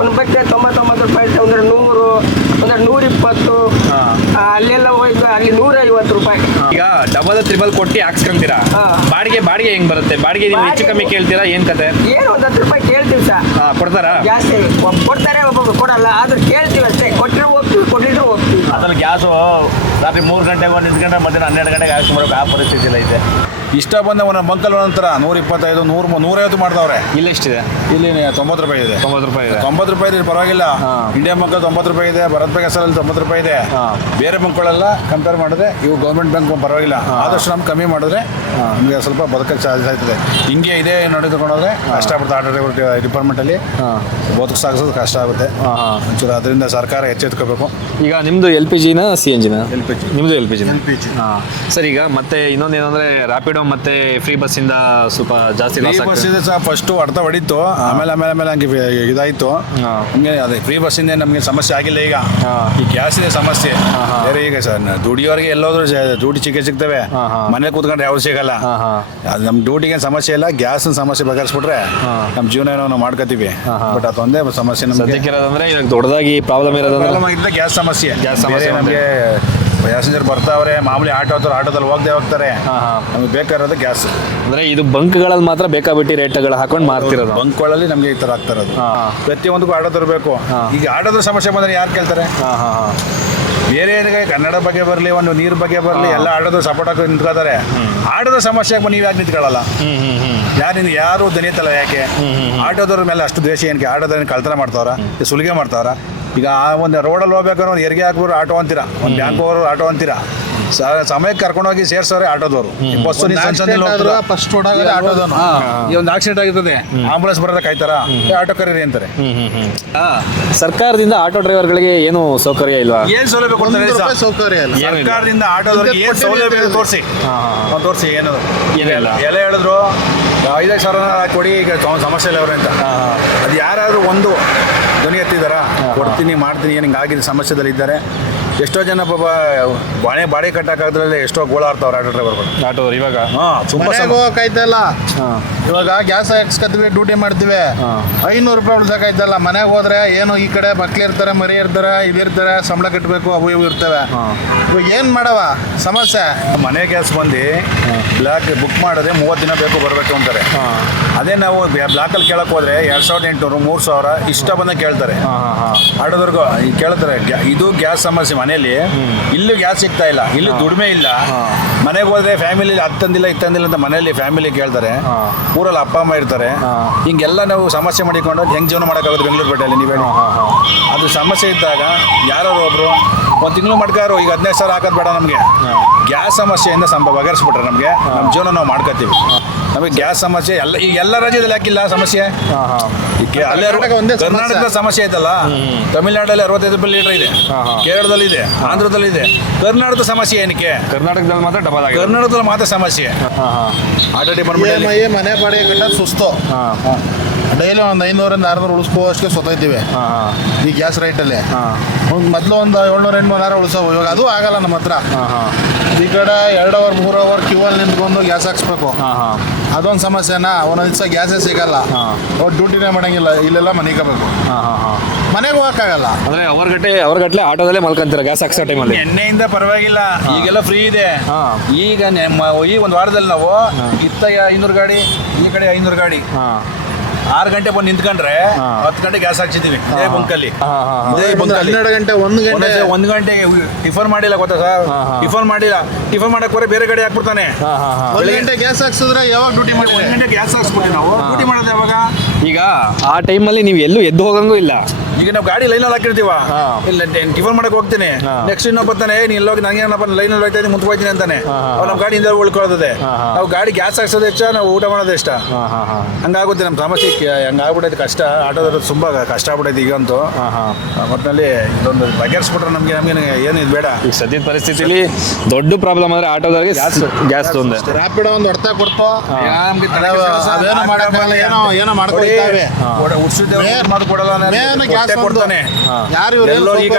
ಒಂದು ಬಟ್ಟೆ 99 ರೂಪಾಯಿ ಇರ್ತವೆ, ಒಂದ್ರೆ 100, ಒಂದ್ರೆ 120, ಅಲ್ಲೆಲ್ಲ ಹೋಯ್ತು ಅಲ್ಲಿ 150 ರೂಪಾಯಿ. ಈಗ ಡಬಲ್ ತ್ರಿಬಲ್ ಕೊಟ್ಟು ಹಾಕ್ಸ್ಕೊಂತೀರಾ. ಬಾಡಿಗೆ ಹೆಂಗ್ ಬರುತ್ತೆ? ಬಾಡಿಗೆ ನೀವು ಹೆಚ್ಚು ಕಮ್ಮಿ ಕೇಳ್ತೀರಾ? ಏನ್ ಕತೆ? ಏನು 10 ರೂಪಾಯಿ ಕೇಳ್ತೀವಿ ಸರ್. ಕೊಡ್ತಾರಾ? ಜಾಸ್ತಿ ಕೊಡ್ತಾರೆ, ಒಬ್ಬೊಬ್ರು ಕೊಡಲ್ಲ. ಆದ್ರೆ ಕೇಳ್ತೀವಿ ಅಷ್ಟೇ. ಕೊಟ್ಟರೆ ಹೋಗ್ತೀವಿ, ಕೊಟ್ಟಿದ್ರು ಹೋಗ್ತೀವಿ. ಅದ್ರಲ್ಲಿ ಗ್ಯಾಸು ರಾತ್ರಿ 3 ಗಂಟೆಗೆ ನಿಂತ್ಕೊಂಡ್ರೆ ಮಧ್ಯಾಹ್ನ 12 ಗಂಟೆಗೆ ಹಾಕ್ಸ್ಕೊಂಬರೋಕೆ ಆ ಪರಿಸ್ಥಿತಿ ಇಲ್ಲ ಇದೆ. ಇಷ್ಟ ಬಂದ ಒಂದೊಂದು ಬಂಕಲ್ಲಿ ಒಂದೊಂಥರ 125, 100, 150 ಮಾಡ್ತಾವ್ರೆ. ಇಲ್ಲಿ ಎಷ್ಟಿದೆ? ಇಲ್ಲಿ 90 ರೂಪಾಯಿ ಇದೆ. 90 ರೂಪಾಯಿ ಇದೆ. 90 ರೂಪಾಯಿ ಇದೆ, ಪರವಾಗಿಲ್ಲ. ಇಂಡಿಯನ್ ಬ್ಯಾಂಕ್ 90 ರೂಪಾಯಿ ಇದೆ, ಭರತ್ ಬ್ಯಾಂಕ್ ಹೆಸರಲ್ಲಿ 90 ರೂಪಾಯಿ ಇದೆ. ಬೇರೆ ಬ್ಯಾಂಕ್ಗಳೆಲ್ಲ ಕಂಪೇರ್ ಮಾಡಿದ್ರೆ ಇವು ಗೌರ್ಮೆಂಟ್ ಬ್ಯಾಂಕ್ ಪರವಾಗಿಲ್ಲ. ಆದಷ್ಟು ನಮ್ಗೆ ಕಮ್ಮಿ ಮಾಡಿದ್ರೆ ನಮಗೆ ಸ್ವಲ್ಪ ಬದುಕಕ್ಕೆ ಚಾರ್ಜ್ ಆಯ್ತದೆ. ಹಿಂಗೆ ಇದೇ ನಡೆದುಕೊಂಡೋದ್ರೆ ಕಷ್ಟ ಆಗುತ್ತೆ. ಆಟೋ ಡ್ರೈವರ್ ಡಿಪಾರ್ಟ್ಮೆಂಟಲ್ಲಿ ಬದುಕು ಸಾಗಿಸೋದು ಕಷ್ಟ ಆಗುತ್ತೆ. ಒಂಚೂರು ಅದರಿಂದ ಸರ್ಕಾರ ಎಚ್ಚೆತ್ಕೋಬೇಕು. ಈಗ ನಿಮ್ದು LPG ನ CNG ನ? LPG. ನಿಮ್ದು LPG. ಸರ್, ಈಗ ಮತ್ತೆ ಇನ್ನೊಂದೇನಂದ್ರೆ ರ್ಯಾಪಿಡೋ ಮತ್ತೆ ಫ್ರೀ ಬಸ್ ಇಂದ ಸ್ವಲ್ಪ ಜಾಸ್ತಿ ಲಾಸ್ ಬಸ್ ಆಗ್ತದೆ. ಇದೆ ಸರ್, ಫಸ್ಟ್ ಅರ್ಧ ಹೊಡಿತು, ಆಮೇಲೆ ಹಂಗೆ ಇದಾಯ್ತು. ನಮಗೆ ಅದೇ ಫ್ರೀ ಬಸ್ಸಿಂದ ನಮಗೆ ಸಮಸ್ಯೆ ಆಗಿಲ್ಲ. ಈಗ ಈ ಗ್ಯಾಸ್ ಇದೆ ಸಮಸ್ಯೆ ಬೇರೆ. ಈಗ ಸರ್ ಡ್ಯೂಟಿಯವರೆಗೆ ಎಲ್ಲೋದ್ರೂ ಡ್ಯೂಟಿ ಸಿಗ್ತವೆ, ಮನೇಲಿ ಕೂತ್ಕೊಂಡ್ರೆ ಯಾವ್ದು ಸಿಗಲ್ಲ. ಅದು ನಮ್ಮ ಡ್ಯೂಟಿಗೆ ಸಮಸ್ಯೆ ಇಲ್ಲ, ಗ್ಯಾಸ್ ಸಮಸ್ಯೆ ಬಗೆಹರಿಸ್ಬಿಟ್ರೆ ನಮ್ಮ ಜೀವನ ಏನೋ ನಾವು ಮಾಡ್ಕೋತೀವಿ. ಬಟ್ ಅದೊಂದೇ ಸಮಸ್ಯೆ ನಮಗೆ ಸದ್ಯಕ್ಕೆ ಇರೋದಂದ್ರೆ ಇವಾಗ ದೊಡ್ಡದಾಗಿ ಪ್ರಾಬ್ಲಮ್ ಇರೋದಂದ್ರೆ ಗ್ಯಾಸ್ ಸಮಸ್ಯೆ. ಗ್ಯಾಸ್ ಸಮಸ್ಯೆ ನಮಗೆ ಪ್ಯಾಸೆಂಜರ್ ಬರ್ತಾವ್ರೆ, ಮಾಮೂಲಿ ಆಟೋದಲ್ಲಿ ಹೋಗ್ತಾರೆ. ನಮಗೆ ಬೇಕಾಗಿರೋದು ಗ್ಯಾಸ್. ಅಂದ್ರೆ ಇದು ಬಂಕ್ಗಳಲ್ಲಿ ಮಾತ್ರ ಬೇಕಾಬಿಟ್ಟು ರೇಟ್ಗಳು ಹಾಕೊಂಡು ಮಾರ್ತಿರೋದು. ಬಂಕ್ಗಳಲ್ಲಿ ನಮಗೆ ಈ ಥರ ಆಗ್ತಾ ಇರೋದು. ಪ್ರತಿಯೊಂದಕ್ಕೂ ಆಟೋದವ್ರು ಬೇಕು. ಈಗ ಆಟೋದ್ರ ಸಮಸ್ಯೆ ಬಂದರೆ ಯಾರು ಕೇಳ್ತಾರೆ? ಬೇರೆ ಏನಿಗೆ ಕನ್ನಡ ಬಗ್ಗೆ ಬರಲಿ, ಒಂದು ನೀರು ಬಗ್ಗೆ ಬರಲಿ, ಎಲ್ಲ ಆಟೋದ್ರು ಸಪೋರ್ಟ್ ಹಾಕಿ ನಿಂತ್ಕೋತಾರೆ. ಆಟೋದ ಸಮಸ್ಯೆ ನೀವು ಯಾಕೆ ನಿಂತ್ಕೊಳ್ಳಲ್ಲ? ಯಾರು ದನಿಯತ್ತಲ್ಲ ಯಾಕೆ? ಆಟೋದವ್ರ ಮೇಲೆ ಅಷ್ಟು ದ್ವೇಷ ಏನಕ್ಕೆ? ಆಟೋದವ್ರನ್ನ ಕಳ್ತನ ಮಾಡ್ತಾವ್ರ, ಸುಲಿಗೆ ಮಾಡ್ತಾವ್ರ. ಈಗ ಒಂದು ರೋಡಲ್ಲಿ ಹೋಗ್ಬೇಕಾದ್ರೆ ಒಂದು ಹೆರಿಗೆ ಹಾಕ್ಬಿಟ್ಟು ಆಟೋ ಅಂತೀರಾ, ಒಂದು ಬ್ಯಾಂಕ್ ಹೋಗೋರು ಆಟೋ ಅಂತೀರಾ. ಸಮಯಕ್ಕೆ ಕರ್ಕೊಂಡೋಗಿ ಸೇರ್ಸೋರೆ ಆಟೋದವರು. ಬಸ್ ಫಸ್ಟ್ ಈ ಒಂದು ಆಕ್ಸಿಡೆಂಟ್ ಆಗಿರ್ತದೆ, ಆಂಬುಲೆನ್ಸ್ ಬರೋದ ಕಾಯ್ತಾರ, ಆಟೋ ಕರೀರಿ ಅಂತಾರೆ. ಸರ್ಕಾರದಿಂದ ಆಟೋ ಡ್ರೈವರ್ಗಳಿಗೆ ಏನು ಸೌಕರ್ಯ ಇಲ್ವಾ? ಏನ್ ಸೌಲಭ್ಯ ಕೊಡ್ತಾರೆ? ಸೌಕರ್ಯ ಇಲ್ಲ. ಸರ್ಕಾರದಿಂದ ಆಟೋದವ್ರಿಗೆ ಏನ್ ಸೌಲಭ್ಯ ತೋರಿಸಿ ಏನು ಏನಿಲ್ಲ. ಎಲ್ಲ ಹೇಳಿದ್ರು 5,000 ಸಾವಿರ ಕೊಡಿ, ಈಗ ಸಮಸ್ಯೆ ಇಲ್ಲ ಅವ್ರೆ ಅಂತ. ಅದು ಯಾರಾದ್ರೂ ಒಂದು ಧ್ವನಿ ಎತ್ತಿದಾರ? ಕೊಡ್ತೀನಿ ಮಾಡ್ತೀನಿ, ಏನು ಹಿಂಗಾಗಿದ್ದು ಸಮಸ್ಯೆದಲ್ಲಿ ಇದ್ದಾರೆ. ಎಷ್ಟೋ ಜನ ಪಾಪ ಬಾಡಿ ಕಟ್ಟಕ್ಕಾಗದ್ರಲ್ಲಿ ಎಷ್ಟೋ ಗೋಳಾಡ್ತಾವ್ರೆ ಆಟೋ ಡ್ರೈವರ್ಗಳು. ಆಟೋದವ್ರು ಇವಾಗ ತುಂಬಾ ಹೋಗಕ್ಕಾಯ್ತಲ್ಲ. ಇವಾಗ ಗ್ಯಾಸ್ ಹಾಕ್ಸ್ಕೊತೀವಿ, ಡ್ಯೂಟಿ ಮಾಡ್ತೀವಿ, 500 ರೂಪಾಯಿ ಉಳ್ಸಕ್ಕಾಯ್ತಲ್ಲ. ಮನೆಗೆ ಹೋದ್ರೆ ಏನು ಈ ಕಡೆ ಮಕ್ಳು ಇರ್ತಾರೆ, ಮರಿ ಇರ್ತಾರೆ, ಇದಿರ್ತಾರೆ, ಸಂಬಳ ಕಟ್ಟಬೇಕು, ಅವು ಇವು ಇರ್ತವೆ. ಇವಾಗ ಏನು ಮಾಡವ ಸಮಸ್ಯೆ? ಮನೆ ಗ್ಯಾಸ್ ಬಂದು ಬ್ಲಾಕ್ ಬುಕ್ ಮಾಡಿದ್ರೆ 30 ದಿನ ಬೇಕು ಬರಬೇಕು ಅಂತಾರೆ. ಅದೇ ನಾವು ಬ್ಲಾಕಲ್ಲಿ ಕೇಳಕ್ ಹೋದ್ರೆ 2,800, 3,000 ಇಷ್ಟ ಬಂದ ಕೇಳ್ತಾರೆ. ಆಟೋದವ್ರಿಗೂ ಕೇಳ್ತಾರೆ. ಇದು ಗ್ಯಾಸ್ ಸಮಸ್ಯೆ ಮನೆಯಲ್ಲಿ. ಇಲ್ಲೂ ಗ್ಯಾಸ್ ಸಿಗ್ತಾ ಇಲ್ಲ, ಇಲ್ಲಿ ದುಡಿಮೆ ಇಲ್ಲ. ಮನೆಗೆ ಹೋದ್ರೆ ಫ್ಯಾಮಿಲಿ ಹತ್ತಂದಿಲ್ಲ ಇತ್ತಂದಿಲ್ಲ ಅಂತ ಮನೆಯಲ್ಲಿ ಫ್ಯಾಮಿಲಿ ಕೇಳ್ತಾರೆ. ಊರಲ್ಲಿ ಅಪ್ಪ ಅಮ್ಮ ಇರ್ತಾರೆ. ಹಿಂಗೆಲ್ಲ ನಾವು ಸಮಸ್ಯೆ ಮಾಡಿಕೊಂಡು ಹೆಂಗೆ ಜೀವನ ಮಾಡೋಕ್ಕಾಗುತ್ತೆ ಬೆಂಗಳೂರು ಪೇಟೆಯಲ್ಲಿ? ನೀವೇ ಅದು ಸಮಸ್ಯೆ ಇದ್ದಾಗ ಯಾರೋ ಒಬ್ರು ಒಂದು ತಿಂಗಳು ಮಾಡ್ಕಾರು, ಈಗ 15,000 ಹಾಕೋದು ಬೇಡ ನಮಗೆ. ಗ್ಯಾಸ್ ಸಮಸ್ಯೆಯಿಂದ ಬಗೆಹರಿಸ್ಬಿಟ್ರೆ ನಮಗೆ ನಮ್ಮ ಜೀವನ ನಾವು ಮಾಡ್ಕೋತೀವಿ. ನಮಗೆ ಗ್ಯಾಸ್ ಸಮಸ್ಯೆ ಈಗ ಎಲ್ಲ ರಾಜ್ಯದಲ್ಲಿ ಯಾಕಿಲ್ಲ ಸಮಸ್ಯೆ? ಕರ್ನಾಟಕದ ಸಮಸ್ಯೆ ಐತಲ್ಲ. ತಮಿಳ್ನಾಡಲ್ಲಿ 65 ರೂಪಾಯಿ ಲೀಟರ್ ಇದೆ, ಕೇರಳದಲ್ಲಿ ಇದೆ, ಆಂಧ್ರದಲ್ಲಿ ಇದೆ. ಕರ್ನಾಟಕದ ಸಮಸ್ಯೆ ಏನಕ್ಕೆ? ಕರ್ನಾಟಕದಲ್ಲಿ ಮಾತ್ರ ಡಬಲ್ ಆಗಿದೆ. ಕರ್ನಾಟಕದಲ್ಲಿ ಮಾತ್ರ ಸಮಸ್ಯೆ. ಆಟೋ ಡಿಪಾರ್ಟ್ಮೆಂಟ್ ಮನೆ ಬಾಡಿಗೆ ಕಟ್ಟ ಸುಸ್ತು. ಡೈಲಿ ಒಂದು 500-600 ಉಳಿಸ್ಕೋವಷ್ಟೇ ಸೊತ್ತೈತಿವಿ ಈ ಗ್ಯಾಸ್ ರೈಟಲ್ಲಿ. ಮೊದಲು ಒಂದು 700-800 ಉಳಿಸೋವು, ಇವಾಗ ಅದು ಆಗಲ್ಲ ನಮ್ಮ ಹತ್ರ. ಈ ಕಡೆ 2 ಅವರ್ 3 ಅವರ್ ಕ್ಯೂವಲ್ಲಿ ನಿಂತ್ಕೊಂಡು ಗ್ಯಾಸ್ ಹಾಕ್ಸ್ಬೇಕು. ಅದೊಂದು ಸಮಸ್ಯೆನಾ. ಒಂದೊಂದು ದಿವಸ ಗ್ಯಾಸೇ ಸಿಗಲ್ಲ, ಅವ್ರು ಡ್ಯೂಟಿನೇ ಮಾಡಂಗಿಲ್ಲ, ಇಲ್ಲೆಲ್ಲ ಮನೆಗಬೇಕು, ಮನೆಗೆ ಹೋಗಕ್ಕಾಗಲ್ಲ. ಅಂದ್ರೆ ಅವರ್ಗಟ್ಲೆ ಆಟೋದಲ್ಲೇ ಮಲ್ಕೊಂತೀರ ಗ್ಯಾಸ್ ಹಾಕ್ಸೋ ಟೈಮಲ್ಲಿ? ಎಣ್ಣೆಯಿಂದ ಪರವಾಗಿಲ್ಲ, ಈಗೆಲ್ಲ ಫ್ರೀ ಇದೆ. ಈಗ ಈ ಒಂದು ವಾರದಲ್ಲಿ ನಾವು ಇತ್ತ 500 ಗಾಡಿ, ಈ ಕಡೆ 500 ಗಾಡಿ, 6 ಗಂಟೆ ಬಂದು ನಿಂತ್ಕೊಂಡ್ರೆ 10 ಗಂಟೆ ಗ್ಯಾಸ್ ಹಾಕ್ಸಿದೀವಿ ಇದೇ ಬಂಕಲ್ಲಿ. 12 ಗಂಟೆ 1 ಗಂಟೆಗೆ ಟಿಫನ್ ಮಾಡಿಲ್ಲ ಗೊತ್ತಾ ಸರ್? ಟಿಫನ್ ಮಾಡಕ್ ಹೋದ್ರೆ ಬೇರೆ ಗಾಡಿ ಹಾಕ್ಬಿಡ್ತಾನೆ. 1 ಗಂಟೆ ಗ್ಯಾಸ್ ಹಾಕ್ಸಿದ್ರೆ ಯಾವಾಗ ಡ್ಯೂಟಿ ಮಾಡಿ? 1 ಗಂಟೆ ಗ್ಯಾಸ್ ಹಾಕ್ಸ್ಬಿಟ್ಟು ನಾವು ಡ್ಯೂಟಿ ಮಾಡೋದು ಯಾವಾಗ? ಈಗ ಆ ಟೈಮಲ್ಲಿ ನೀವು ಎಲ್ಲೂ ಎದ್ದು ಹೋಗಂಗೂ ಇಲ್ಲ. ಈಗ ನಾವು ಗಾಡಿ ಲೈನಲ್ಲಿ ಹಾಕಿರ್ತೀವ, ಇಲ್ಲ ಟಿಫನ್ ಮಾಡಕ್ ಹೋಗ್ತೀನಿ, ನೆಕ್ಸ್ಟ್ ಇನ್ನೊಬ್ಬ ಬರ್ತಾನೆ, ನೀನ್ ಹೋಗಿ ನಂಗೆ ಲೈನಲ್ಲಿ ಹೋಗ್ತಾ ಇದ್ದೀನಿ, ಮುಂದೆ ಹೋಗ್ತೀನಿ ಅಂತಾನೆ. ಅವ್ರು ನಮ್ಮ ಗಾಡಿ ಹಿಂದೆ ಉಳ್ಕೊಳ್ಳೋದೇ. ನಾವು ಗಾಡಿ ಗ್ಯಾಸ್ ಹಾಕ್ಸೋದು ಹೆಚ್ಚ, ನಾವು ಊಟ ಮಾಡೋದು ಇಷ್ಟ. ಹಂಗಾಗುತ್ತೆ ನಮ್ಮ ಸಮಸ್ಯೆ. ಹಂಗಾಗ್ಬಿಟ್ಟೈತೆ ಕಷ್ಟ. ಆಟೋದವ್ರು ತುಂಬಾ ಕಷ್ಟ ಆಗ್ಬಿಟ್ಟೈತೆ ಈಗಂತೂ. ಒಟ್ಟಿನಲ್ಲಿ ಇದೊಂದು ಬಗೆಹರಿಸ್ಬಿಟ್ರೆ ನಮ್ಗೆ ಏನು ಇದು ಬೇಡ. ಈಗ ಸದ್ಯದ ಪರಿಸ್ಥಿತಿಲಿ ದೊಡ್ಡ ಪ್ರಾಬ್ಲಮ್ ಅಂದ್ರೆ ಆಟೋದವ್ರಿಗೆ ಗ್ಯಾಸ್ ತೊಂದರೆ. ರ್ಯಾಪಿಡೋ ಒಂದು ಹೊಡ್ತಾ ಕೊಡ್ತು, ಅದೇನು ಮಾಡಕ್ಕಾಗಲ್ಲ, ಏನೋ ಮಾಡ್ಕೊಳ್ತಾವೆ. ಕೊಡಲ್ಲ. ಕೊಟ್ಟೆ ಕೊಡ್ತಾನೆ. ಎಲ್ಲೋ ಈಗ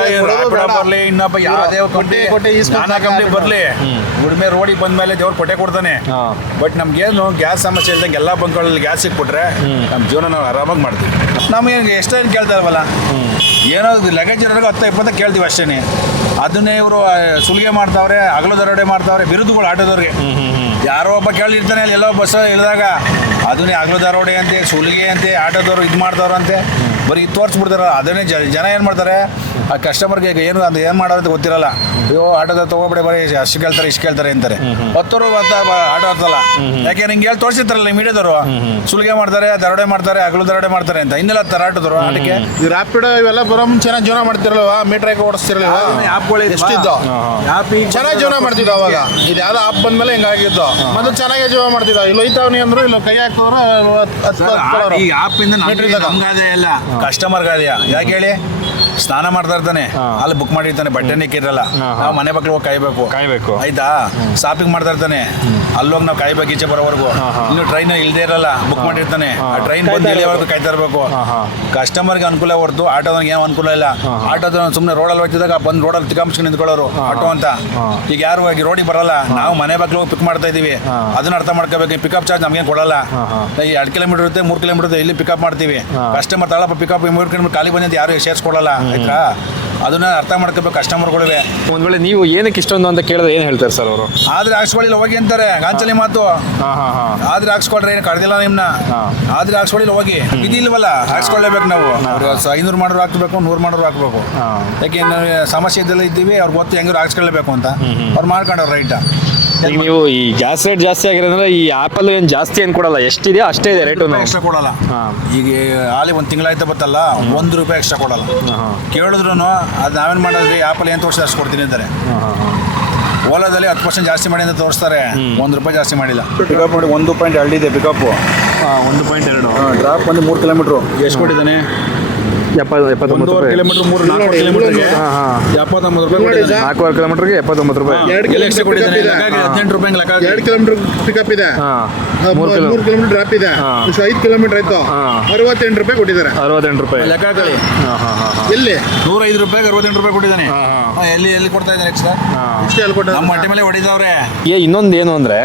ಬರ್ಲಿ ಇನ್ನೊಬ್ಬ ಯಾವ್ದೇ ನಾನಾ ಕಂಪ್ನಿ ಬರ್ಲಿ ಉಡ್ಮೆ ರೋಡಿಗೆ ಬಂದ್ಮೇಲೆ ದೇವ್ರು ಕೊಟ್ಟೆ ಕೊಡ್ತಾನೆ. ಬಟ್ ನಮ್ಗೇನು ಗ್ಯಾಸ್ ಸಮಸ್ಯೆ ಇಲ್ದಂಗೆ ಎಲ್ಲ ಬಂಕ್ಗಳಲ್ಲಿ ಗ್ಯಾಸ್ ಸಿಕ್ಬಿಟ್ರೆ ನಮ್ಮ ಜೀವನ ನಾವು ಆರಾಮಾಗಿ ಮಾಡ್ತೀವಿ. ನಮ್ಗೆ ಎಷ್ಟೇನು ಕೇಳ್ತಾ ಇಲ್ವಲ್ಲ, ಏನೋ ಲಗೇಜ್ ಇರೋರಿಗೆ 10-20 ಕೇಳ್ತೀವಿ ಅಷ್ಟೇ. ಅದನ್ನೇ ಇವರು ಸುಲಿಗೆ ಮಾಡ್ತಾವ್ರೆ, ಹಗಲು ದರೋಡೆ ಮಾಡ್ತಾವ್ರೆ, ಬಿರುದುಗಳು ಆಟೋದವ್ರಿಗೆ. ಯಾರೋ ಒಬ್ಬ ಕೇಳಿರ್ತಾನೆ ಅಲ್ಲಿ ಎಲ್ಲೋ ಬಸ್ ಇಳಿದಾಗ ಅದನ್ನೇ ಹಗಲು ದರೋಡೆ ಅಂತೆ, ಸುಲಿಗೆ ಅಂತೆ, ಆಟೋದವ್ರು ಇದು ಮಾಡ್ತಾವ್ರಂತೆ, ಬರೀ ತೋರಿಸ್ಬಿಡ್ತಾರ. ಅದನ್ನೇ ಜನ ಏನು ಮಾಡ್ತಾರೆ, ಆ ಕಸ್ಟಮರ್ಗೆ ಏನು ಅದು ಏನು ಮಾಡೋದು ಅಂತ ಗೊತ್ತಿರಲ್ಲ. ಅಯ್ಯೋ ಆಟೋದವ್ರು ತೊಗೊಬಿಡಿ, ಬರೀ ಅಷ್ಟು ಕೇಳ್ತಾರೆ ಇಷ್ಟು ಕೇಳ್ತಾರೆ ಅಂತಾರೆ. 10 ರೂಪಾಯಿ ಆಟೋ ಹತ್ತಲ್ಲ. ಯಾಕೆ ನಿಂಗೆ ಹೇಳಿ ತೋರಿಸಿರ್ತಾರಲ್ಲ ಮೀಡಿಯಾದವರು, ಸುಲಿಗೆ ಮಾಡ್ತಾರೆ, ದರೋಡೆ ಮಾಡ್ತಾರೆ, ಹಗಲು ದರೋಡೆ ಮಾಡ್ತಾರೆ ಅಂತ. ಇನ್ನೆಲ್ಲ ಹತ್ತಾರೆ ಆಟೋದವರು ಆಟಕ್ಕೆ. ಈ ರ್ಯಾಪಿಡೋ ಇವೆಲ್ಲ ಬರೋ ಮುಂಚೆ ಜೀವನ ಮಾಡ್ತಿರಲ್ವ, ಮೀಟರ್ ಹಾಕಿ ಓಡಿಸ್ತಿರಲ್ಲ, ಎಷ್ಟಿದ್ದು ಚೆನ್ನಾಗಿ ಜೀವನ ಮಾಡ್ತಿದ್ದ ಅವಾಗ. ಇದು ಯಾವ್ದೋ ಆಪ್ ಬಂದ್ಮೇಲೆ ಹಿಂಗಾಗಿದ್ದು. ಮೊದಲು ಚೆನ್ನಾಗಿ ಜೀವನ ಮಾಡ್ತಿದ್ದ. ಇಲ್ಲಿ ಹೋಯ್ತಾವನಿ ಅಂದ್ರು ಇಲ್ಲ ಕೈ ಹಾಕ್ತವ್ರು. ಈಗ ಆಪಿಂದ ನಮ್ಗಾದೆ ಇಲ್ಲ, ಕಸ್ಟಮರ್ಗಾದೆಯಾ. ಯಾಕೆ ಹೇಳಿ, ಸ್ನಾನ ಮಾಡ್ತಾ ಇರ್ತಾನೆ, ಅಲ್ಲಿ ಬುಕ್ ಮಾಡಿರ್ತಾನೆ, ಬಟ್ಟೆ ನಿಕ್ಕಿರಲ್ಲ, ನಾವು ಮನೆ ಮಕ್ಳು ಹೋಗಿ ಕಾಯ್ಬೇಕು ಆಯ್ತಾ. ಶಾಪಿಂಗ್ ಮಾಡ್ತಾ ಇರ್ತಾನೆ, ಅಲ್ಲೋಗಿ ನಾವು ಕಾಯ್ಬೇಕು ಈಚೆ ಬರೋವರೆಗೂ. ಇನ್ನು ಟ್ರೈನ್ ಇಲ್ದೇ ಇರಲ್ಲ, ಬುಕ್ ಮಾಡಿರ್ತಾನೆ, ಆ ಟ್ರೈನ್ ಬಂದು ಇಲ್ಲಿವರೆಗೂ ಕಾಯ್ತಾ ಇರಬೇಕು. ಕಸ್ಟಮರ್ಗೆ ಅನುಕೂಲ ಹೊರತು ಆಟೋದವ್ರಿಗೆ ಏನು ಅನುಕೂಲ ಇಲ್ಲ. ಆಟೋದ ಸುಮ್ಮನೆ ರೋಡಲ್ಲಿ ಹೋಗ್ತಿದ್ದಾಗ ಬಂದು ರೋಡಲ್ಲಿ ತಿಕಾಂಸ್ಕೊಂಡು ನಿಂತ್ಕೊಳ್ಳೋರು ಆಟೋ ಅಂತ. ಈಗ ಯಾರು ಹೋಗಿ ರೋಡಿಗೆ ಬರಲ್ಲ, ನಾವು ಮನೆ ಮಕ್ಳು ಪಿಕ್ ಮಾಡ್ತಾ ಇದೀವಿ, ಅದನ್ನ ಅರ್ಥ ಮಾಡ್ಕೋಬೇಕು. ಪಿಕಪ್ ಚಾರ್ಜ್ ನಮ್ಗೇನು ಕೊಡಲ್ಲ. ಈ 2 ಕಿಲೋಮೀಟರ್ ಇರುತ್ತೆ, 3 ಕಿಲೋಮೀಟರ್ ಇರುತ್ತೆ, ಇಲ್ಲಿ ಪಿಕಪ್ ಮಾಡ್ತೀವಿ. ಕಸ್ಟಮರ್ ತಾಳಪ್ಪ ಪಿಕಪ್ 3 ಕಿಲೋಮೀಟರ್ ಖಾಲಿ ಬಂದಂತ ಯಾರು ಸೇರಿಸ್ಕೊಡಲ್ಲ ಆಯ್ತಾ. ಅದನ್ನ ಅರ್ಥ ಮಾಡ್ಕೋಬೇಕು ಕಸ್ಟಮರ್ಗಳಿವೆ. ಒಂದ್ ವೇಳೆ ನೀವು ಏನಕ್ಕೆ ಇಷ್ಟೊಂದು ಅಂತ ಕೇಳಿದ್ರೆ ಏನು ಹೇಳ್ತಾರೆ ಸರ್ ಅವರು? ಆದ್ರೆ ಹಾಕ್ಸ್ಕೊಳ್ಳಿಲ್ಲ ಹೋಗಿ ಅಂತಾರೆ, ಗಾಂಚಲಿ ಮಾತು. ಆದ್ರೆ ಹಾಕ್ಸ್ಕೊಳ್ರಿ, ಏನು ಕರೆದಿಲ್ಲ ನಿಮ್ನ. ಆದ್ರೆ ಹಾಕ್ಸ್ಕೊಳ್ಳಿಲ್ಲ ಹೋಗಿ, ಇದಿಲ್ವಲ್ಲ, ಹಾಕ್ಸ್ಕೊಳ್ಳೇಬೇಕು ನಾವು. 500 ಮಾಡೋರು ಹಾಕ್ಬೇಕು, 100 ಮಾಡೋರು ಹಾಕ್ಬೇಕು. ಯಾಕೆ ಸಮಸ್ಯೆ ಇದೆಲ್ಲ ಇದ್ದೀವಿ, ಅವ್ರಿಗೆ ಗೊತ್ತು ಹೆಂಗಿರು ಹಾಕ್ಸ್ಕೊಳ್ಳೇಬೇಕು ಅಂತ. ಅವ್ರು ಮಾಡ್ಕೊಂಡವ್ರು ರೈಟ್. ಈಗ ನೀವು ಈ ಗ್ಯಾಸ್ ರೇಟ್ ಜಾಸ್ತಿ ಆಗಿರೋದ್ರೆ ಈ ಆ್ಯಪಲ್ಲಿ ಏನು ಜಾಸ್ತಿ ಏನು ಕೊಡಲ್ಲ, ಎಷ್ಟಿದೆಯೋ ಅಷ್ಟೇ ಇದೆ ರೇಟು. ಎಕ್ಸ್ಟ್ರಾ ಕೊಡಲ್ಲ. ಈಗ ಹಾಲಿ 1 ತಿಂಗಳಾಯ್ತಾ ಬತ್ತಲ್ಲ, 1 ರೂಪಾಯಿ ಎಕ್ಸ್ಟ್ರಾ ಕೊಡಲ್ಲ. ಕೇಳಿದ್ರು ಅದು ನಾವೇನು ಮಾಡೋದ್ರಿ, ಆ್ಯಪಲ್ಲಿ ಏನು ತೋರಿಸಿ ಅಷ್ಟು ಕೊಡ್ತೀನಿ ಅಂತಾರೆ. ಓಲಾದಲ್ಲಿ 10% ಜಾಸ್ತಿ ಮಾಡಿ ಅಂತ ತೋರಿಸ್ತಾರೆ, 1 ರೂಪಾಯಿ ಜಾಸ್ತಿ ಮಾಡಿಲ್ಲ. ಪಿಕಪ್ ನೋಡಿ 1.2 ಇದೆ ಪಿಕಪ್. 1.2 ಡ್ರಾಪ್ ಬಂದು 3 ಕಿಲೋಮೀಟ್ರು. ಎಷ್ಟು ಕೊಟ್ಟಿದ್ದಾನೆ? 79 ಕಿಲೋಮೀಟರ್ 4 ಕಿಲೋಮೀಟರ್ಗೆ 79 ರೂಪಾಯಿ. 4 ಕಿಲೋಮೀಟರ್ಗೆ 79 ರೂಪಾಯಿ. 18 ರೂಪಾಯಿ ಲೆಕ್ಕ. 2 ಕಿಲೋಮೀಟರ್ ಪಿಕಪ್ ಇದೆ, 3 ಕಿಲೋಮೀಟರ್ ಡ್ರಾಪ್ ಇದೆ, 5 ಕಿಲೋಮೀಟರ್ ಆಯ್ತು, 68 ರೂಪಾಯಿ ಕೊಟ್ಟಿದ್ದಾರೆ. 68 ರೂಪಾಯಿ ಲೆಕ್ಕ ಹಾಕಲಿ. ಎಲ್ಲಿ 105 ರೂಪಾಯಿಗೆ 68 ರೂಪಾಯಿ ಕೊಟ್ಟಿದ್ದಾನೆ. ಎಲ್ಲಿ ಕೊಡ್ತಾ ಇದ್ದಾನೆ ಎಕ್ಸ್ಟ್ರಾ? ನಮ್ಮ ಹೊಟ್ಟೆ ಮೇಲೆ ಹೊಡಿತಾವ್ರೆ. ಇನ್ನೊಂದು ಏನು ಅಂದ್ರೆ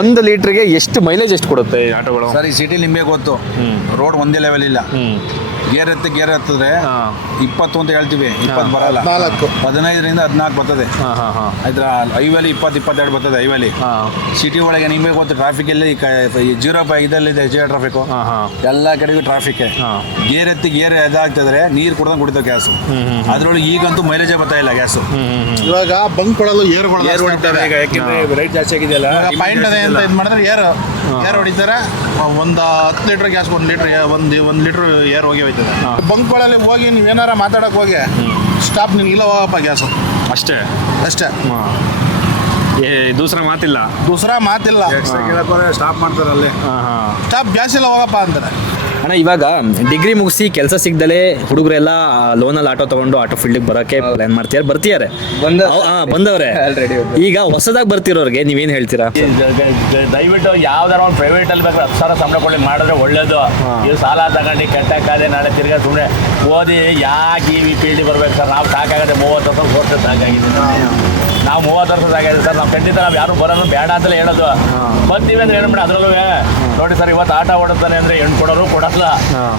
1 ಲೀಟ್ರಿಗೆ ಎಷ್ಟು ಮೈಲೇಜ್ ಎಷ್ಟು ಕೊಡುತ್ತೆ ಈ ಆಟೋಗಳು? ಸರ್ ಈ ಸಿಟಿ ನಿಮಗೆ ಗೊತ್ತು, ರೋಡ್ ಒಂದೇ ಲೆವೆಲ್ ಇಲ್ಲ. ಗೇರ್ ಹತ್ತಿದ್ರೆ 20 ಅಂತ ಹೇಳ್ತೀವಿ, 20 ಬರಲ್ಲ. 15ರಿಂದ 14 ಬರ್ತದೆ ಆಯ್ತಾ. ಹೈವೇಲಿ 20-22 ಬರ್ತದೆ ಹೈವೇಲಿ. ಸಿಟಿ ಒಳಗೆ ನಿಮಗೆ ಗೊತ್ತು, ಟ್ರಾಫಿಕ್ ಅಲ್ಲಿ 0 ಇದಲ್ಲಿದೆ ಟ್ರಾಫಿಕ್, ಎಲ್ಲ ಕಡೆಗೂ ಟ್ರಾಫಿಕ್. ಗೇರ್ ಇದಾಗ್ತದ್ರೆ ನೀರು ಕುಡ್ದಂಗೆ ಕುಡಿತಾವೆ ಗ್ಯಾಸು. ಅದ್ರೊಳಗೆ ಈಗಂತೂ ಮೈಲೇಜೇ ಬರ್ತಾ ಇಲ್ಲ ಗ್ಯಾಸು. ಇವಾಗ ಬಂಕ್ ಕೊಡಲು ಏರ್ ಹೊಡಿತಾರೆ. ಈಗ ಯಾಕೆಂದ್ರೆ ರೇಟ್ ಜಾಸ್ತಿ ಆಗಿದೆಯಲ್ಲ, ಪಾಯಿಂಟ್ ಅದೇ ಅಂತ ಇದು ಮಾಡಿದ್ರೆ ಏರ್ ಹೊಡಿತಾರೆ. ಒಂದು 10 litre gas 1 litre 1 litre air ಹೋಗಿ ಹೋಯ್ತದೆ. ಬಂಕ್ಗಳಲ್ಲಿ ಹೋಗಿ ನೀವೇನಾರ ಮಾತಾಡಕ್ ಹೋಗಿ ಸ್ಟಾಪ್ ನಿನ್ಗಿಲ್ಲ ಹೋಗಪ್ಪ ಗ್ಯಾಸು ಅಷ್ಟೇ. ದೂಸರಾ ಮಾತಿಲ್ಲ. ಸ್ಟಾಪ್ ಮಾಡ್ತಾರೆ ಅಲ್ಲಿ, ಸ್ಟಾಪ್ ಗ್ಯಾಸ್ ಇಲ್ಲ ಹೋಗಪ್ಪ ಅಂತಾರೆ. ಅಣ್ಣ, ಇವಾಗ ಡಿಗ್ರಿ ಮುಗಿಸಿ ಕೆಲಸ ಸಿಗ್ದಲೇ ಹುಡುಗರೆಲ್ಲ ಲೋನಲ್ಲಿ ಆಟೋ ತಗೊಂಡು ಆಟೋ ಫೀಲ್ಡಿಗೆ ಬರೋಕ್ಕೆ ಪ್ಲಾನ್ ಬರ್ತಿದ್ದಾರೆ. ಬಂದವ್ರೆ. ಈಗ ಹೊಸದಾಗಿ ಬರ್ತಿರೋರಿಗೆ ನೀವೇನು ಹೇಳ್ತೀರಾ? ದಯವಿಟ್ಟು ಯಾವ್ದಾರ ಒಂದು ಪ್ರೈವೇಟ್ ಅಲ್ಲಿ ಬೇಕಾದ್ರೆ 10,000 ಸಂಬಳ ಕೊಡಿ ಮಾಡಿದ್ರೆ ಒಳ್ಳೇದು. ಇದು ಸಾಲ ತಗೊಂಡು ಕೆಟ್ಟಕ್ಕಾದೆ ನಾಳೆ ತಿರ್ಗಾ ಸುಮ್ಮನೆ ಓದಿ ಯಾಕೆ ಈ ಫೀಲ್ಡಿಗೆ ಬರ್ಬೇಕು ಸರ್? ನಾವು ಸಾಕಾಗದೆ 30 ವರ್ಷ ಸಾಕಾಗಿದೆ. ನಾವು 30 ವರ್ಷ ಸಾಕಾಗಿದೆ ಸರ್. ನಾವು ಖಂಡಿತ ನಾವು ಯಾರು ಬರೋದು ಬೇಡ ಅಂತಲೇ ಹೇಳೋದು. ಬರ್ತೀವಿ ಅಂದ್ರೆ ಏನು ಮಾಡಿ ಅದ್ರಲ್ಲೂ ನೋಡಿ ಸರ್, ಇವತ್ತು ಆಟ ಓಡುತ್ತಾನೆ ಅಂದ್ರೆ ಹೆಣ್ಣು ಕೊಡೋರು ಕೊಡಲ್ಲ,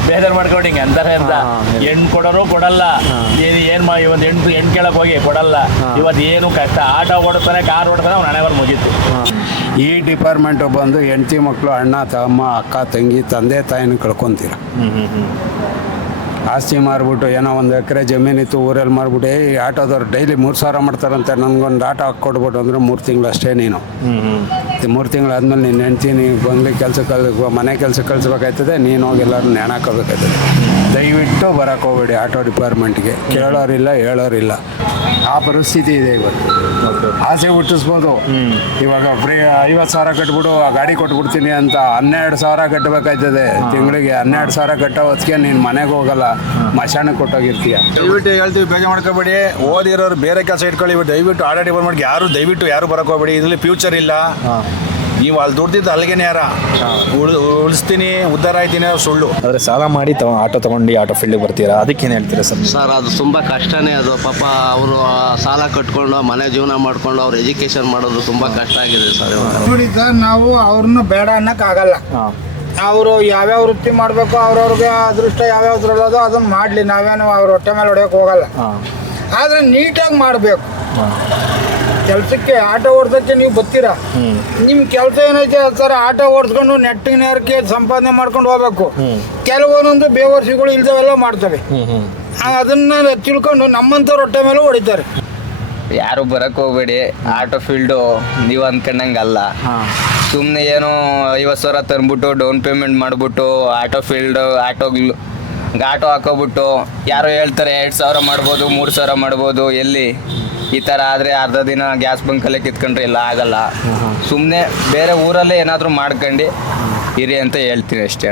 ಬೇಜಾರು ಮಾಡ್ಕೊಂಡು ಹಿಂಗೆ ಅಂತಾರೆ ಅಂತ. ಹೆಣ್ಣು ಕೊಡೋರು ಕೊಡಲ್ಲ. ಏನು ಒಂದು ಹೆಣ್ಣು ಕೇಳಕ್ ಹೋಗಿ ಕೊಡಲ್ಲ. ಇವತ್ತು ಏನು ಕಷ್ಟ. ಆಟ ಓಡುತ್ತಾನೆ, ಕಾರ್ ಓಡ್ತಾನೆ, ಅವ್ನು ಹಣೆಬರ್ ಮುಗೀತು. ಈ ಡಿಪಾರ್ಟ್ಮೆಂಟು ಬಂದು ಹೆಂಡತಿ ಮಕ್ಕಳು, ಅಣ್ಣ ತಮ್ಮ, ಅಕ್ಕ ತಂಗಿ, ತಂದೆ ತಾಯಿನ ಕಳ್ಕೊತೀರ. ಆಸ್ತಿ ಮಾರ್ಬಿಟ್ಟು ಏನೋ 1 ಎಕರೆ ಜಮೀನಿತ್ತು ಊರಲ್ಲಿ ಮಾರ್ಬಿಟ್ಟು ಈ ಆಟೋದವ್ರು ಡೈಲಿ 3,000 ಮಾಡ್ತಾರಂತೆ. ನನಗೊಂದು ಆಟೋ ಹಾಕ್ಕೊಡ್ಬಿಟ್ಟು ಅಂದರೆ 3 ತಿಂಗಳು ಅಷ್ಟೇ. ನೀನು 3 ತಿಂಗಳಾದ್ಮೇಲೆ ನಿನ್ನ ಹೆಂಡ್ತಿ ನೀವು ಬಂದು ಮನೆ ಕೆಲಸಕ್ಕೆ ಕಳಿಸ್ಬೇಕಾಯ್ತದೆ. ನೀನು ಹೋಗಿ ಎಲ್ಲರೂ ನೇಣ ಹಾಕೋಬೇಕಾಯ್ತದೆ. ದಯವಿಟ್ಟು ಬರೋಕ್ಕೆ ಹೋಗ್ಬೇಡಿ ಆಟೋ ಡಿಪಾರ್ಟ್ಮೆಂಟ್ಗೆ. ಕೇಳೋರಿಲ್ಲ, ಹೇಳೋರಿಲ್ಲ. ಆ ಪರಿಸ್ಥಿತಿ ಇದೆ ಇವತ್ತು. ಆಸೆ ಹುಟ್ಟಿಸ್ಬೋದು. ಇವಾಗ ಫ್ರೀ 50,000 ಕಟ್ಬಿಟ್ಟು ಆ ಗಾಡಿ ಕೊಟ್ಬಿಡ್ತೀನಿ ಅಂತ 12,000 ಕಟ್ಟಬೇಕಾಯ್ತದೆ ತಿಂಗಳಿಗೆ. 12,000 ಕಟ್ಟೋ ಹೊತ್ತಿಗೆ ನೀನು ಮನೆಗೆ ಹೋಗಲ್ಲ, ಮಶಾಣಕ್ಕೆ ಕೊಟ್ಟೋಗಿರ್ತೀಯ. ದಯವಿಟ್ಟು ಹೇಳ್ತೀವಿ, ಬೇಜ ಮಾಡ್ಕೋಬೇಡಿ. ಓದಿರೋರು ಬೇರೆ ಕೆಲಸ ಇಟ್ಕೊಳ್ಳಿ. ದಯವಿಟ್ಟು ಆಟೋ ಡಿಪಾರ್ಟ್ಮೆಂಟ್ಗೆ ಯಾರು ಬರೋಕೆ ಹೋಗ್ಬೇಡಿ. ಇದರಲ್ಲಿ ಫ್ಯೂಚರ್ ಇಲ್ಲ. ನೀವು ಅಲ್ಲಿ ದುಡ್ದಿದ್ದು ಅಲ್ಲಿಗೆ ನೇರ ಉಳಿಸ್ತೀನಿ ಉದ್ಧಾರ ಆಯ್ತೀನಿ ಅದು ಸುಳ್ಳು. ಆದರೆ ಸಾಲ ಮಾಡಿ ಆಟೋ ತೊಗೊಂಡು ಆಟೋ ಫೀಲ್ಡಿಗೆ ಬರ್ತೀರಾ, ಅದಕ್ಕೇನು ಹೇಳ್ತೀರಾ ಸರ್? ಸರ್ ಅದು ತುಂಬ ಕಷ್ಟನೇ ಅದು. ಪಾಪ ಅವರು ಸಾಲ ಕಟ್ಕೊಂಡು ಮನೆ ಜೀವನ ಮಾಡ್ಕೊಂಡು ಅವ್ರು ಎಜುಕೇಶನ್ ಮಾಡೋದು ತುಂಬ ಕಷ್ಟ ಆಗಿದೆ ಸರ್ ಇವಾಗ. ನೋಡಿ ಸರ್, ನಾವು ಅವ್ರನ್ನ ಬೇಡ ಅನ್ನೋಕ್ಕಾಗಲ್ಲ. ಅವರು ಯಾವ್ಯಾವ ವೃತ್ತಿ ಮಾಡಬೇಕು, ಅವ್ರವ್ರಿಗೆ ಅದೃಷ್ಟ ಯಾವ್ಯಾವ್ದ್ರಲ್ಲೋದು ಅದನ್ನು ಮಾಡಲಿ, ನಾವೇನು ಅವ್ರ ಹೊಟ್ಟೆ ಮೇಲೆ ಹೊಡೆಯೋಕೆ ಹೋಗಲ್ಲ. ಆದರೆ ನೀಟಾಗಿ ಮಾಡಬೇಕು. ಕೆಲಸಕ್ಕೆ ಆಟೋ ಓಡ್ಸೋಕ್ಕೆ ನೀವು ಬರ್ತೀರಾ, ನಿಮ್ಮ ಕೆಲಸ ಏನೈತೆ ಸರ್, ಆಟೋ ಓಡಿಸ್ಕೊಂಡು ನೆಟ್ಟಿಗೆ ನೇರಕ್ಕೆ ಸಂಪಾದನೆ ಮಾಡ್ಕೊಂಡು ಹೋಗ್ಬೇಕು. ಕೆಲವೊಂದೊಂದು ಬೇವರ್ಸಿಗಳು ಇಲ್ದವೆಲ್ಲ ಮಾಡ್ತವೆ. ಅದನ್ನ ತಿಳ್ಕೊಂಡು ನಮ್ಮಂಥವ್ರ ಹೊಟ್ಟೆ ಮೇಲೆ ಹೊಡಿತಾರೆ. ಯಾರು ಬರಕ್ ಹೋಗ್ಬೇಡಿ, ಆಟೋ ಫೀಲ್ಡು ನೀವು ಅಂದ್ಕೊಂಡಂಗಲ್ಲ. ಸುಮ್ಮನೆ ಏನೋ 50,000 ತಂದ್ಬಿಟ್ಟು ಡೌನ್ ಪೇಮೆಂಟ್ ಮಾಡಿಬಿಟ್ಟು ಆಟೋ ಹಾಕೋಬಿಟ್ಟು ಯಾರೋ ಹೇಳ್ತಾರೆ 2,000 ಮಾಡ್ಬೋದು 3,000 ಮಾಡ್ಬೋದು. ಎಲ್ಲಿ ಈ ಥರ ಆದರೆ ಅರ್ಧ ದಿನ ಗ್ಯಾಸ್ ಬಂಕಲ್ಲೇ ಕಿತ್ಕೊಂಡ್ರೆ ಎಲ್ಲ ಆಗಲ್ಲ. ಸುಮ್ಮನೆ ಬೇರೆ ಊರಲ್ಲೇ ಏನಾದರೂ ಮಾಡ್ಕೊಂಡು ಇರಿ ಅಂತ ಹೇಳ್ತೀನಿ ಅಷ್ಟೇ.